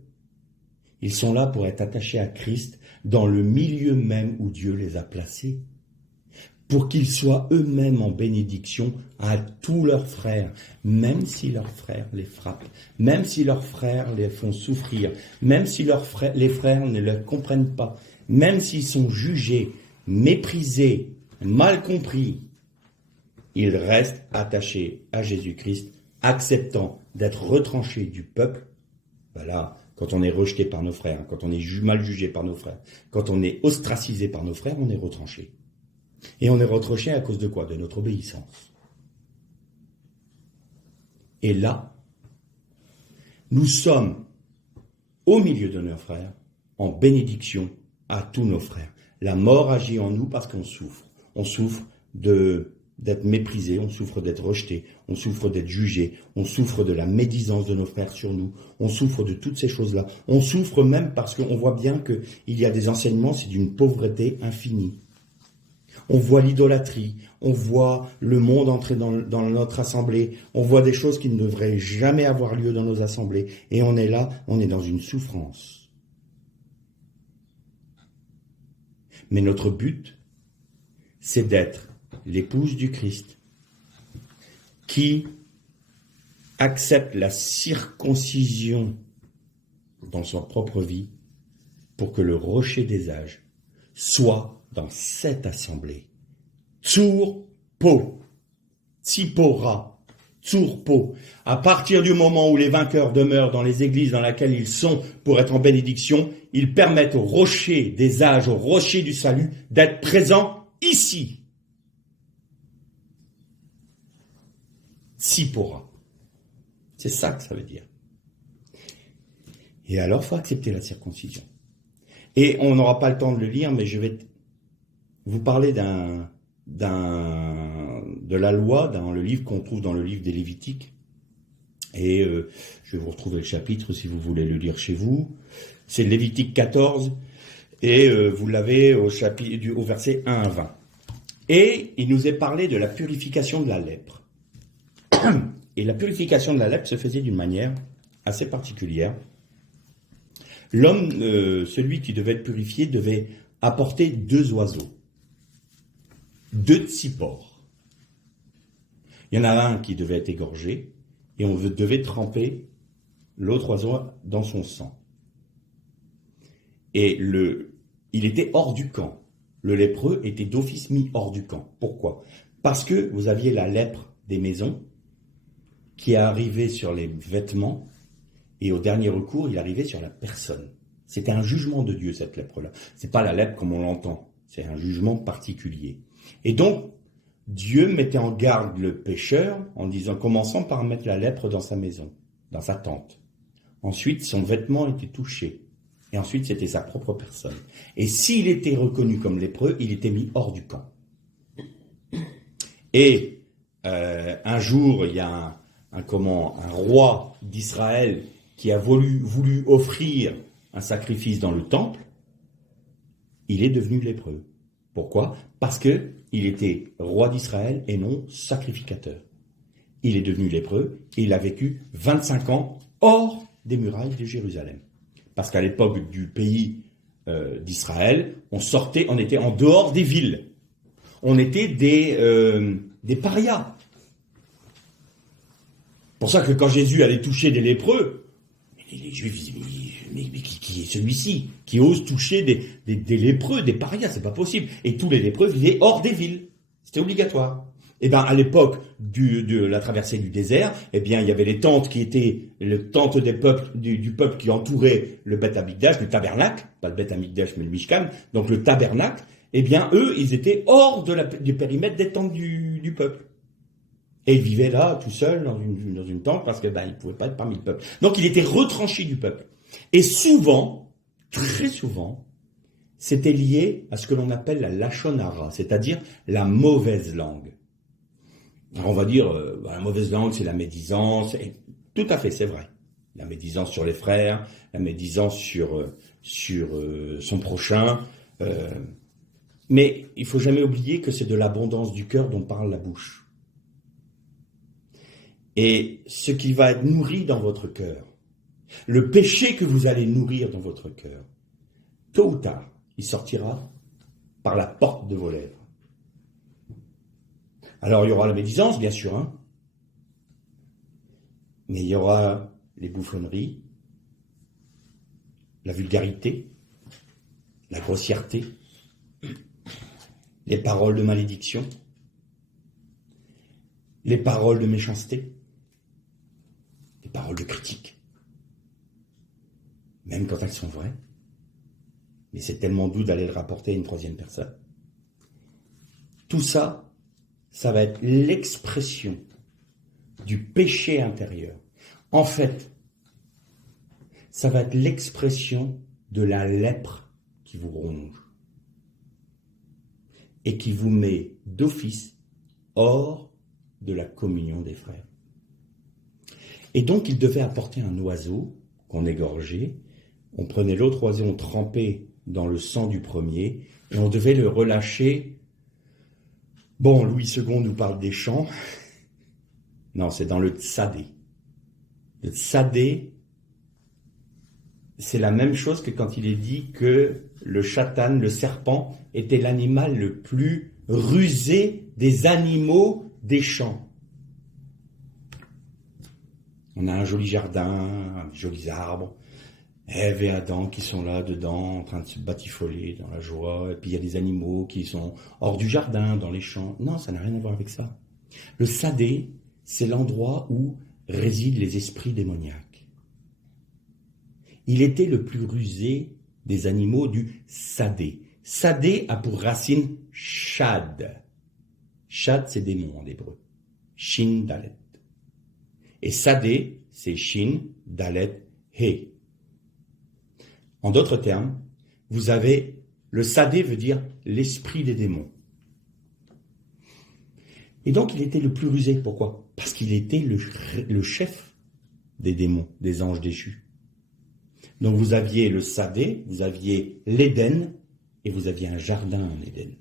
ils sont là pour être attachés à Christ dans le milieu même où Dieu les a placés, pour qu'ils soient eux-mêmes en bénédiction à tous leurs frères, même si leurs frères les frappent, même si leurs frères les font souffrir, même si les frères ne les comprennent pas, même s'ils sont jugés, méprisés, mal compris, ils restent attachés à Jésus-Christ, acceptant d'être retranchés du peuple. Voilà, quand on est rejeté par nos frères, quand on est mal jugé par nos frères, quand on est ostracisé par nos frères, on est retranché. Et on est retranché à cause de quoi? De notre obéissance. Et là, nous sommes au milieu de nos frères, en bénédiction à tous nos frères. La mort agit en nous parce qu'on souffre. On souffre d'être méprisé, on souffre d'être rejeté, on souffre d'être jugé, on souffre de la médisance de nos frères sur nous, on souffre de toutes ces choses-là. On souffre même parce qu'on voit bien qu'il y a des enseignements, c'est d'une pauvreté infinie. On voit l'idolâtrie, on voit le monde entrer dans notre assemblée, on voit des choses qui ne devraient jamais avoir lieu dans nos assemblées, et on est là, on est dans une souffrance. Mais notre but, c'est d'être l'épouse du Christ qui accepte la circoncision dans sa propre vie pour que le rocher des âges soit dans cette assemblée. Tsur po, tsipora, tsur po. À partir du moment où les vainqueurs demeurent dans les églises dans lesquelles ils sont pour être en bénédiction, ils permettent au rocher des âges, au rocher du salut, d'être présent ici. Tsipora. C'est ça que ça veut dire. Et alors, il faut accepter la circoncision. Et on n'aura pas le temps de le lire, mais je vais vous parler de la loi dans le livre qu'on trouve dans le livre des Lévitiques. Et je vais vous retrouver le chapitre si vous voulez le lire chez vous. C'est Lévitique 14 et vous l'avez au verset 1 à 20. Et il nous est parlé de la purification de la lèpre. Et la purification de la lèpre se faisait d'une manière assez particulière. L'homme, celui qui devait être purifié, devait apporter 2 oiseaux. 2 tsipores. Il y en a un qui devait être égorgé et on devait tremper l'autre oiseau dans son sang. Et il était hors du camp. Le lépreux était d'office mis hors du camp. Pourquoi? Parce que vous aviez la lèpre des maisons qui arrivait sur les vêtements et au dernier recours, il arrivait sur la personne. C'était un jugement de Dieu, cette lèpre-là. C'est pas la lèpre comme on l'entend. C'est un jugement particulier. Et donc, Dieu mettait en garde le pécheur en disant, commençant par mettre la lèpre dans sa maison, dans sa tente. Ensuite, son vêtement était touché. Et ensuite, c'était sa propre personne. Et s'il était reconnu comme lépreux, il était mis hors du camp. Et un jour, il y a un roi d'Israël qui a voulu offrir un sacrifice dans le temple. Il est devenu lépreux. Pourquoi? Parce que il était roi d'Israël et non sacrificateur. Il est devenu lépreux et il a vécu 25 ans hors des murailles de Jérusalem. Parce qu'à l'époque du pays d'Israël, on était en dehors des villes. On était des parias. Pour ça que quand Jésus allait toucher des lépreux, les Juifs disaient, mais qui est celui-ci qui ose toucher des lépreux, des parias, c'est pas possible. Et tous les lépreux vivaient hors des villes. C'était obligatoire. Et bien, à l'époque de la traversée du désert, eh bien, il y avait les tentes qui étaient les tentes du peuple qui entourait le Beth Amikdash, le tabernacle, pas le Beth Amikdash, mais le Mishkan, donc le tabernacle. Eh bien, eux, ils étaient hors du périmètre des tentes du peuple. Et il vivait là, tout seul, dans une tente, parce que il ne pouvait pas être parmi le peuple. Donc il était retranché du peuple. Et souvent, très souvent, c'était lié à ce que l'on appelle la lachon hara, c'est-à-dire la mauvaise langue. Alors on va dire, la mauvaise langue, c'est la médisance. Et tout à fait, c'est vrai. La médisance sur les frères, la médisance sur son prochain. Mais il faut jamais oublier que c'est de l'abondance du cœur dont parle la bouche. Et ce qui va être nourri dans votre cœur, le péché que vous allez nourrir dans votre cœur, tôt ou tard, il sortira par la porte de vos lèvres. Alors il y aura la médisance, bien sûr, hein, mais il y aura les bouffonneries, la vulgarité, la grossièreté, les paroles de malédiction, les paroles de méchanceté, les paroles de critique, même quand elles sont vraies. Mais c'est tellement doux d'aller le rapporter à une troisième personne. Tout ça, ça va être l'expression du péché intérieur. En fait, ça va être l'expression de la lèpre qui vous ronge et qui vous met d'office hors de la communion des frères. Et donc, il devait apporter un oiseau qu'on égorgeait. On prenait l'autre oiseau, on trempait dans le sang du premier, et on devait le relâcher. Bon, Louis II nous parle des champs. Non, c'est dans le tsadé. Le tsadé, c'est la même chose que quand il est dit que le chatan, le serpent, était l'animal le plus rusé des animaux des champs. On a un joli jardin, de jolis arbres, Ève et Adam qui sont là dedans, en train de se batifoler dans la joie, et puis il y a des animaux qui sont hors du jardin, dans les champs. Non, ça n'a rien à voir avec ça. Le sadé, c'est l'endroit où résident les esprits démoniaques. Il était le plus rusé des animaux du sadé. Sadé a pour racine shad. Shad, c'est démon en hébreu. Shin, dalet. Et sadé, c'est shin, dalet, he. En d'autres termes, vous avez, le sadé veut dire l'esprit des démons. Et donc il était le plus rusé. Pourquoi? Parce qu'il était le chef des démons, des anges déchus. Donc vous aviez le sadé, vous aviez l'Éden, et vous aviez un jardin en Éden.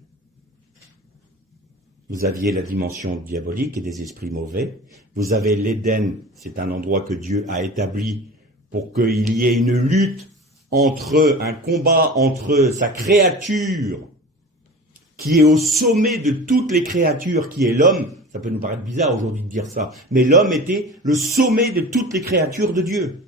Vous aviez la dimension diabolique et des esprits mauvais. Vous avez l'Éden, c'est un endroit que Dieu a établi pour qu'il y ait une lutte un combat entre sa créature, qui est au sommet de toutes les créatures, qui est l'homme. Ça peut nous paraître bizarre aujourd'hui de dire ça, mais l'homme était le sommet de toutes les créatures de Dieu.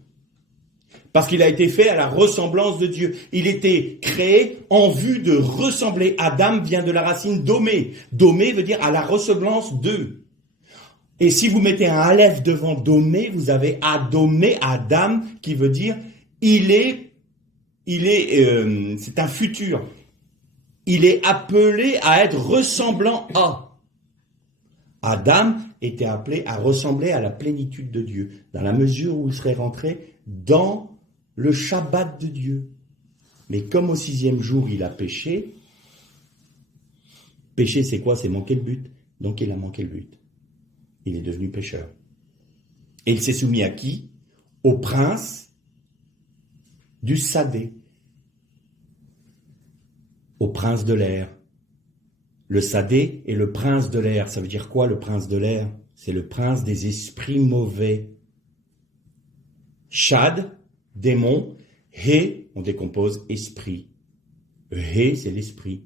Parce qu'il a été fait à la ressemblance de Dieu. Il était créé en vue de ressembler. Adam vient de la racine domé. Domé veut dire à la ressemblance d'eux. Et si vous mettez un aleph devant domé, vous avez adomé, Adam, qui veut dire c'est un futur. Il est appelé à être ressemblant à. Adam était appelé à ressembler à la plénitude de Dieu, dans la mesure où il serait rentré dans le Shabbat de Dieu. Mais comme au 6e jour, il a péché, péché c'est quoi? C'est manquer le but. Donc il a manqué le but. Il est devenu pécheur. Et il s'est soumis à qui? Au prince du Sadé. Au prince de l'air. Le Sadé est le prince de l'air. Ça veut dire quoi, le prince de l'air? C'est le prince des esprits mauvais. Shad, démon. He, on décompose esprit. He, c'est l'esprit.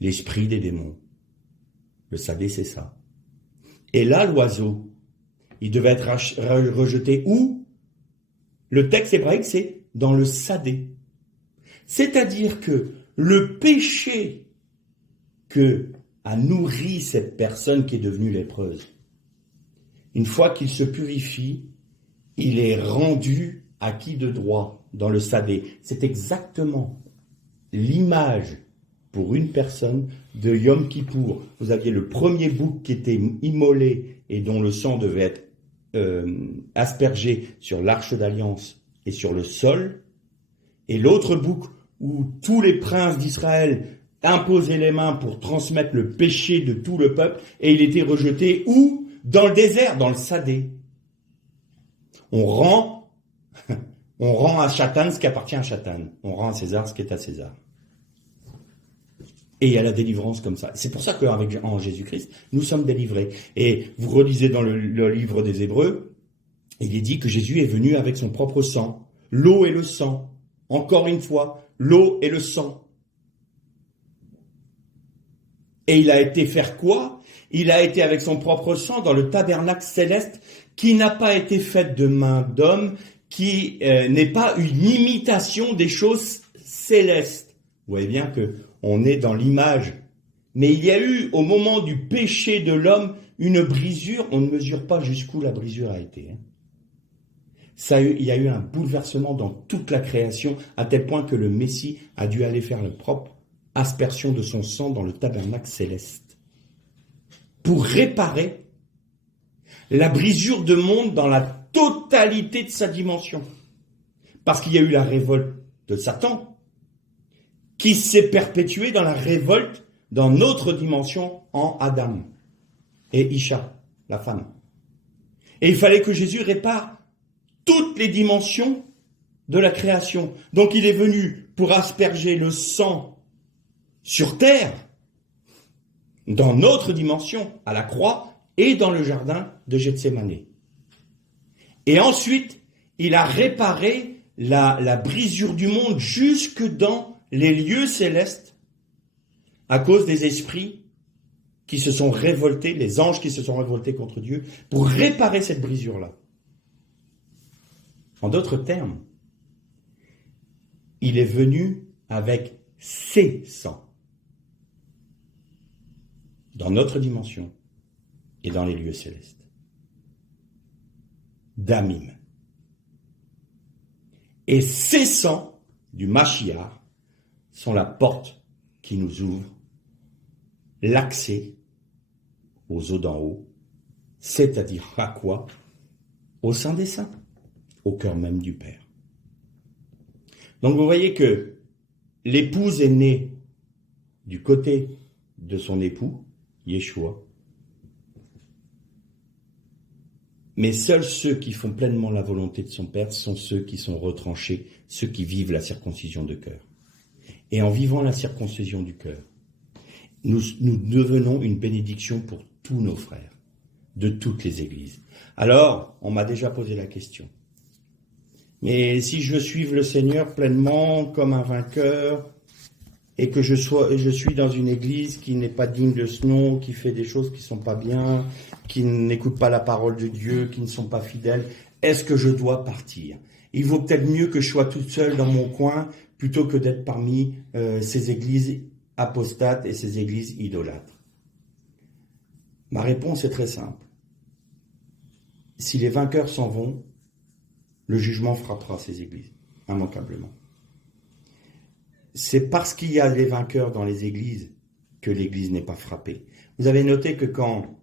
L'esprit des démons. Le Sadé, c'est ça. Et là, l'oiseau, il devait être rejeté où? Le texte hébraïque, c'est dans le Sadé. C'est-à-dire que le péché que a nourri cette personne qui est devenue lépreuse, une fois qu'il se purifie, il est rendu acquis de droit dans le Sadé. C'est exactement l'image pour une personne de Yom Kippour. Vous aviez le premier bouc qui était immolé et dont le sang devait être aspergé sur l'arche d'alliance et sur le sol, et l'autre bouc où tous les princes d'Israël imposaient les mains pour transmettre le péché de tout le peuple, et il était rejeté où? Dans le désert, dans le Sadé. On rend à Chatan ce qui appartient à Chatan. On rend à César ce qui est à César. Et il y a la délivrance comme ça. C'est pour ça qu'en Jésus-Christ, nous sommes délivrés. Et vous relisez dans le livre des Hébreux, il est dit que Jésus est venu avec son propre sang. L'eau et le sang. Encore une fois, l'eau et le sang. Et il a été faire quoi? Il a été avec son propre sang dans le tabernacle céleste qui n'a pas été fait de main d'homme, qui n'est pas une imitation des choses célestes. Vous voyez bien que on est dans l'image. Mais il y a eu, au moment du péché de l'homme, une brisure. On ne mesure pas jusqu'où la brisure a été. Il y a eu un bouleversement dans toute la création, à tel point que le Messie a dû aller faire la propre aspersion de son sang dans le tabernacle céleste. Pour réparer La brisure de monde dans la totalité de sa dimension. Parce qu'il y a eu la révolte de Satan, qui s'est perpétuée dans la révolte dans notre dimension en Adam et Isha, la femme. Et il fallait que Jésus répare toutes les dimensions de la création. Donc il est venu pour asperger le sang sur terre, dans notre dimension, à la croix et dans le jardin de Gethsémane. Et ensuite, il a réparé la brisure du monde jusque dans les lieux célestes à cause des esprits qui se sont révoltés, les anges qui se sont révoltés contre Dieu, pour réparer cette brisure-là. En d'autres termes, il est venu avec ses sangs dans notre dimension et dans les lieux célestes. Damim. Et ces sangs du Mashiach sont la porte qui nous ouvre l'accès aux eaux d'en haut, c'est-à-dire à quoi? Au sein des saints, au cœur même du Père. Donc vous voyez que l'épouse est née du côté de son époux, Yeshua, mais seuls ceux qui font pleinement la volonté de son Père sont ceux qui sont retranchés, ceux qui vivent la circoncision de cœur. Et en vivant la circoncision du cœur, nous devenons une bénédiction pour tous nos frères, de toutes les églises. Alors, on m'a déjà posé la question. Mais si je veux suivre le Seigneur pleinement comme un vainqueur, et que je suis dans une église qui n'est pas digne de ce nom, qui fait des choses qui ne sont pas bien, qui n'écoute pas la parole de Dieu, qui ne sont pas fidèles, est-ce que je dois partir? Il vaut peut-être mieux que je sois toute seule dans mon coin plutôt que d'être parmi ces églises apostates et ces églises idolâtres. Ma réponse est très simple. Si les vainqueurs s'en vont, le jugement frappera ces églises, immanquablement. C'est parce qu'il y a les vainqueurs dans les églises que l'église n'est pas frappée. Vous avez noté que quand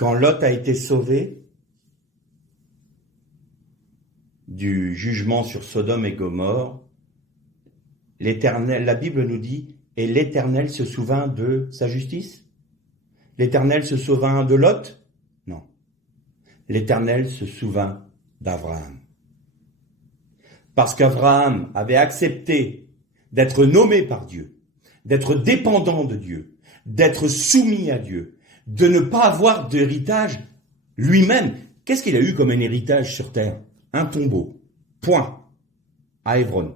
Lot a été sauvé du jugement sur Sodome et Gomorrhe, l'Éternel, la Bible nous dit, et l'Éternel se souvint de sa justice? L'Éternel se souvint de Lot? Non. L'Éternel se souvint d'Abraham. Parce qu'Abraham avait accepté d'être nommé par Dieu, d'être dépendant de Dieu, d'être soumis à Dieu, de ne pas avoir d'héritage lui-même. Qu'est-ce qu'il a eu comme un héritage sur terre? Un tombeau. Point. À Hébron.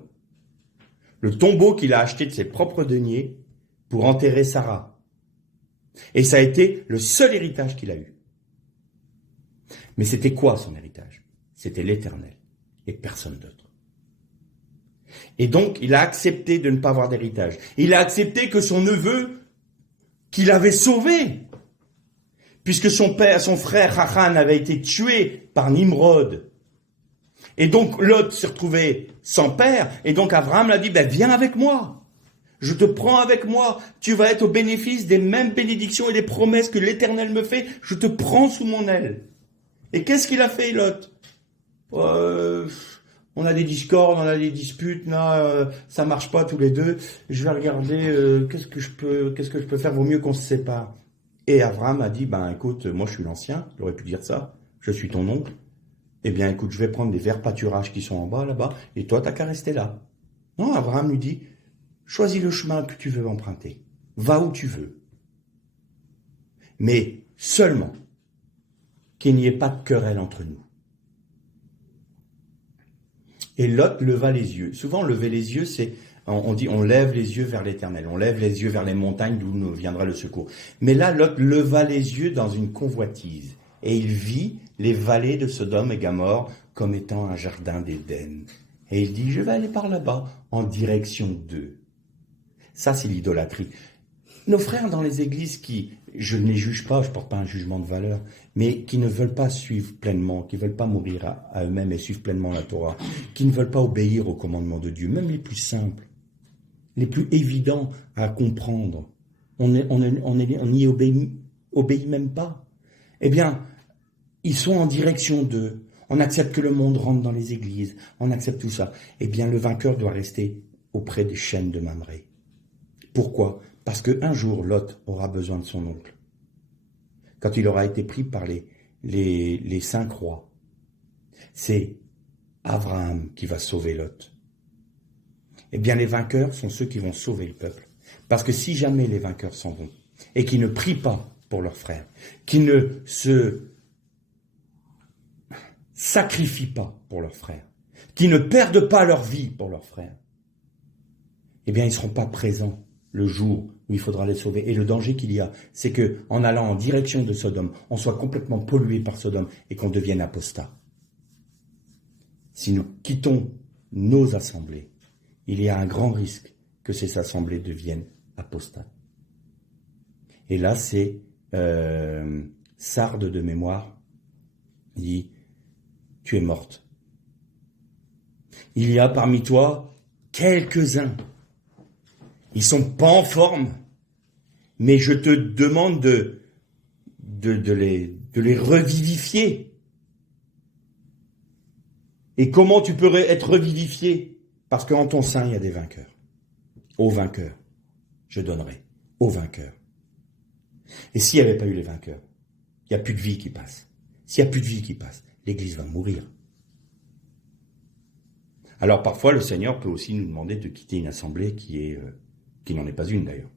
Le tombeau qu'il a acheté de ses propres deniers pour enterrer Sarah. Et ça a été le seul héritage qu'il a eu. Mais c'était quoi son héritage? C'était l'Éternel et personne d'autre. Et donc, il a accepté de ne pas avoir d'héritage. Il a accepté que son neveu, qu'il avait sauvé, puisque son frère Haran avait été tué par Nimrod. Et donc, Lot s'est retrouvé sans père, et donc Abraham l'a dit, viens avec moi. Je te prends avec moi. Tu vas être au bénéfice des mêmes bénédictions et des promesses que l'Éternel me fait. Je te prends sous mon aile. Et qu'est-ce qu'il a fait, Lot? On a des discordes, on a des disputes, là, ça marche pas tous les deux. Je vais regarder qu'est-ce que je peux faire, vaut mieux qu'on se sépare. Et Abraham a dit, écoute, moi je suis l'ancien, j'aurais pu dire ça, je suis ton oncle. Eh bien écoute, je vais prendre des verts pâturages qui sont en bas, là-bas, et toi t'as qu'à rester là. Non, Abraham lui dit, choisis le chemin que tu veux emprunter, va où tu veux. Mais seulement qu'il n'y ait pas de querelle entre nous. Et Lot leva les yeux. Souvent, lever les yeux, c'est, on dit, on lève les yeux vers l'Éternel. On lève les yeux vers les montagnes d'où nous viendra le secours. Mais là, Lot leva les yeux dans une convoitise. Et il vit les vallées de Sodome et Gomorrhe comme étant un jardin d'Éden. Et il dit, je vais aller par là-bas, en direction d'eux. Ça, c'est l'idolâtrie. Nos frères dans les églises qui, je ne les juge pas, je ne porte pas un jugement de valeur, mais qui ne veulent pas suivre pleinement, qui ne veulent pas mourir à eux-mêmes et suivre pleinement la Torah, qui ne veulent pas obéir au commandement de Dieu, même les plus simples, les plus évidents à comprendre. On n'y obéit même pas. eh bien, ils sont en direction d'eux. On accepte que le monde rentre dans les églises, on accepte tout ça. Eh bien, le vainqueur doit rester auprès des chaînes de Mamré. Pourquoi? Parce qu'un jour, Lot aura besoin de son oncle. Quand il aura été pris par les 5 rois, c'est Abraham qui va sauver Lot. Eh bien, les vainqueurs sont ceux qui vont sauver le peuple. Parce que si jamais les vainqueurs s'en vont, et qui ne prient pas pour leurs frères, qui ne se sacrifient pas pour leurs frères, qui ne perdent pas leur vie pour leurs frères, eh bien, ils ne seront pas présents le jour où il faudra les sauver. Et le danger qu'il y a, c'est que en allant en direction de Sodome, on soit complètement pollué par Sodome et qu'on devienne apostat. Si nous quittons nos assemblées, il y a un grand risque que ces assemblées deviennent apostates. Et là, c'est Sarde de mémoire, il dit, tu es morte. Il y a parmi toi quelques-uns, ils sont pas en forme, mais je te demande de les revivifier. Et comment tu peux être revivifié? Parce qu'en ton sein, il y a des vainqueurs. Aux vainqueurs, je donnerai. Aux vainqueurs. Et s'il n'y avait pas eu les vainqueurs, il n'y a plus de vie qui passe. S'il n'y a plus de vie qui passe, l'Église va mourir. Alors parfois, le Seigneur peut aussi nous demander de quitter une assemblée qui n'en est pas une d'ailleurs.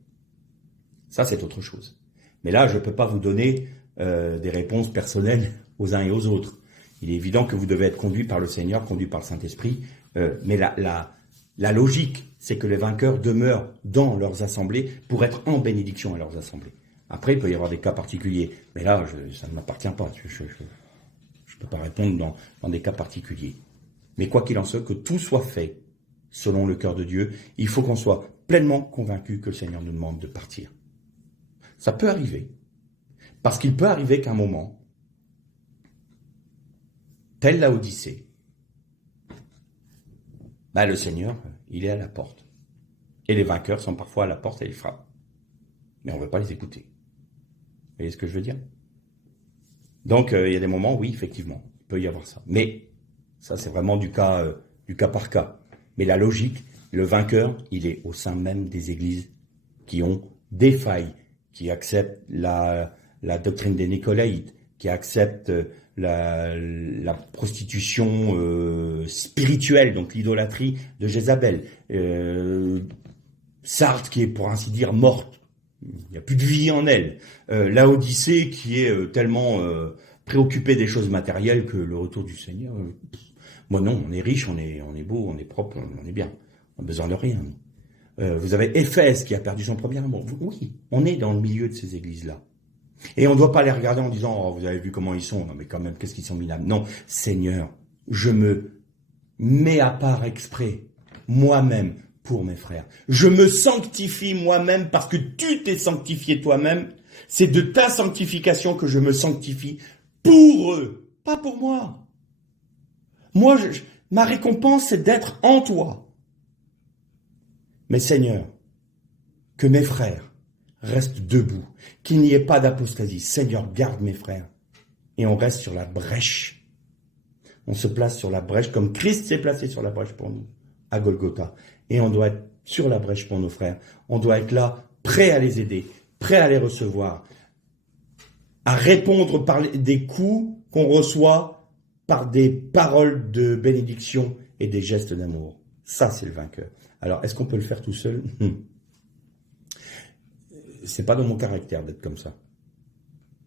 Ça, c'est autre chose. Mais là, je ne peux pas vous donner des réponses personnelles aux uns et aux autres. Il est évident que vous devez être conduit par le Seigneur, conduit par le Saint-Esprit, mais la logique, c'est que les vainqueurs demeurent dans leurs assemblées pour être en bénédiction à leurs assemblées. Après, il peut y avoir des cas particuliers, mais là, ça ne m'appartient pas. Je ne peux pas répondre dans des cas particuliers. Mais quoi qu'il en soit, que tout soit fait selon le cœur de Dieu, il faut qu'on soit pleinement convaincu que le Seigneur nous demande de partir. Ça peut arriver, parce qu'il peut arriver qu'à un moment, telle la Odyssée, le Seigneur, il est à la porte. Et les vainqueurs sont parfois à la porte et ils frappent. Mais on ne veut pas les écouter. Vous voyez ce que je veux dire? Donc, il y a des moments, oui, effectivement, il peut y avoir ça. Mais ça, c'est vraiment du cas par cas. Mais la logique, le vainqueur, il est au sein même des églises qui ont des failles, qui acceptent la doctrine des Nicolaïtes, qui acceptent la prostitution spirituelle, donc l'idolâtrie de Jézabel. Sardes qui est, pour ainsi dire, morte. Il n'y a plus de vie en elle. La Odyssée qui est tellement préoccupée des choses matérielles que le retour du Seigneur... moi non, on est riche, on est beau, on est propre, on est bien. On n'a besoin de rien. Vous avez Éphèse qui a perdu son premier amour. Oui, on est dans le milieu de ces églises-là. Et on ne doit pas les regarder en disant « Oh, vous avez vu comment ils sont ?» Non, mais quand même, qu'est-ce qu'ils sont minables? Non, Seigneur, je me mets à part exprès, moi-même, pour mes frères. Je me sanctifie moi-même parce que tu t'es sanctifié toi-même. C'est de ta sanctification que je me sanctifie pour eux, pas pour moi. Moi, ma récompense, c'est d'être en toi. Mais Seigneur, que mes frères restent debout, qu'il n'y ait pas d'apostasie. Seigneur, garde mes frères. Et on reste sur la brèche. On se place sur la brèche comme Christ s'est placé sur la brèche pour nous, à Golgotha. Et on doit être sur la brèche pour nos frères. On doit être là, prêt à les aider, prêt à les recevoir, à répondre par des coups qu'on reçoit par des paroles de bénédiction et des gestes d'amour. Ça, c'est le vainqueur. Alors, est-ce qu'on peut le faire tout seul? C'est pas dans mon caractère d'être comme ça.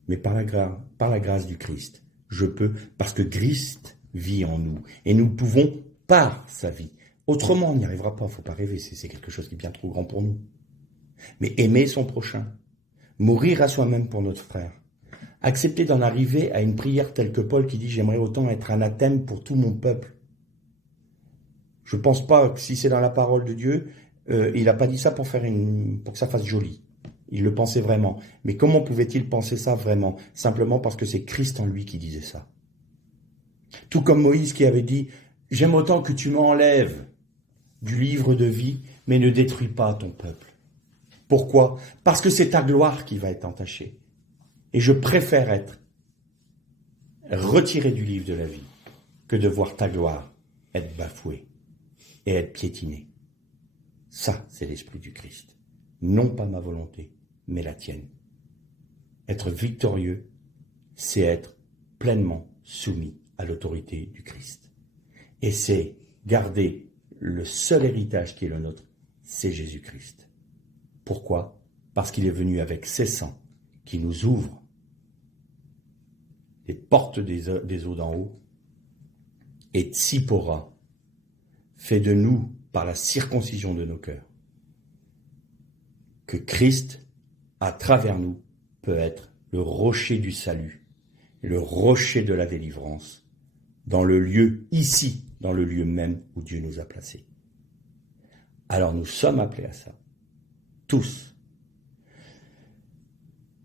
Mais par la grâce du Christ, je peux, parce que Christ vit en nous. Et nous pouvons, par sa vie. Autrement, on n'y arrivera pas, faut pas rêver, c'est quelque chose qui est bien trop grand pour nous. Mais aimer son prochain, mourir à soi-même pour notre frère, accepter d'en arriver à une prière telle que Paul qui dit « J'aimerais autant être anathème pour tout mon peuple ». Je pense pas que si c'est dans la parole de Dieu, il n'a pas dit ça pour que ça fasse joli. Il le pensait vraiment. Mais comment pouvait-il penser ça vraiment? Simplement parce que c'est Christ en lui qui disait ça. Tout comme Moïse qui avait dit « J'aime autant que tu m'enlèves du livre de vie, mais ne détruis pas ton peuple. » Pourquoi? Parce que c'est ta gloire qui va être entachée. Et je préfère être retiré du livre de la vie que de voir ta gloire être bafouée et être piétinée. Ça, c'est l'esprit du Christ. Non pas ma volonté, mais la tienne. Être victorieux, c'est être pleinement soumis à l'autorité du Christ. Et c'est garder le seul héritage qui est le nôtre, c'est Jésus-Christ. Pourquoi ? Parce qu'il est venu avec ses sangs qui nous ouvrent les portes des eaux d'en haut. Et Tsipora fait de nous, par la circoncision de nos cœurs, que Christ, à travers nous, peut être le rocher du salut, le rocher de la délivrance, dans le lieu ici, dans le lieu même où Dieu nous a placés. Alors nous sommes appelés à ça, tous.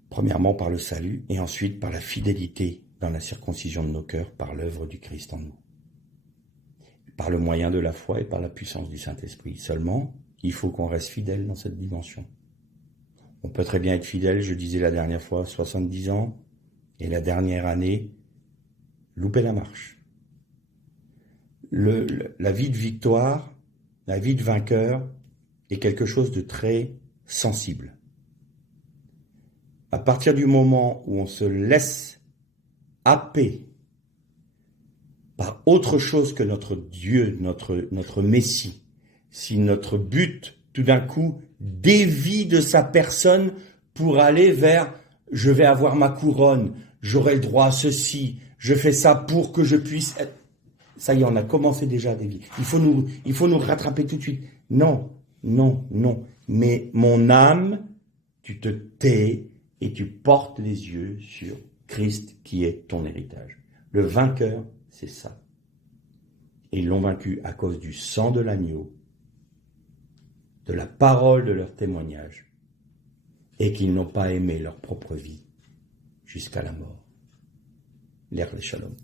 Premièrement par le salut et ensuite par la fidélité dans la circoncision de nos cœurs, par l'œuvre du Christ en nous. Par le moyen de la foi et par la puissance du Saint-Esprit. Seulement, il faut qu'on reste fidèle dans cette dimension. On peut très bien être fidèle, je disais la dernière fois, 70 ans, et la dernière année, louper la marche. La vie de victoire, la vie de vainqueur est quelque chose de très sensible. À partir du moment où on se laisse happer par autre chose que notre Dieu, notre Messie, si notre but, tout d'un coup, dévie de sa personne pour aller vers « je vais avoir ma couronne, j'aurai le droit à ceci, je fais ça pour que je puisse être... » Ça y est, on a commencé déjà à dévier. Il faut nous rattraper tout de suite. Non, non, non. Mais mon âme, tu te tais et tu portes les yeux sur Christ qui est ton héritage. Le vainqueur, c'est ça. Et ils l'ont vaincu à cause du sang de l'agneau, de la parole de leur témoignage, et qu'ils n'ont pas aimé leur propre vie jusqu'à la mort. L'ère des Shalom.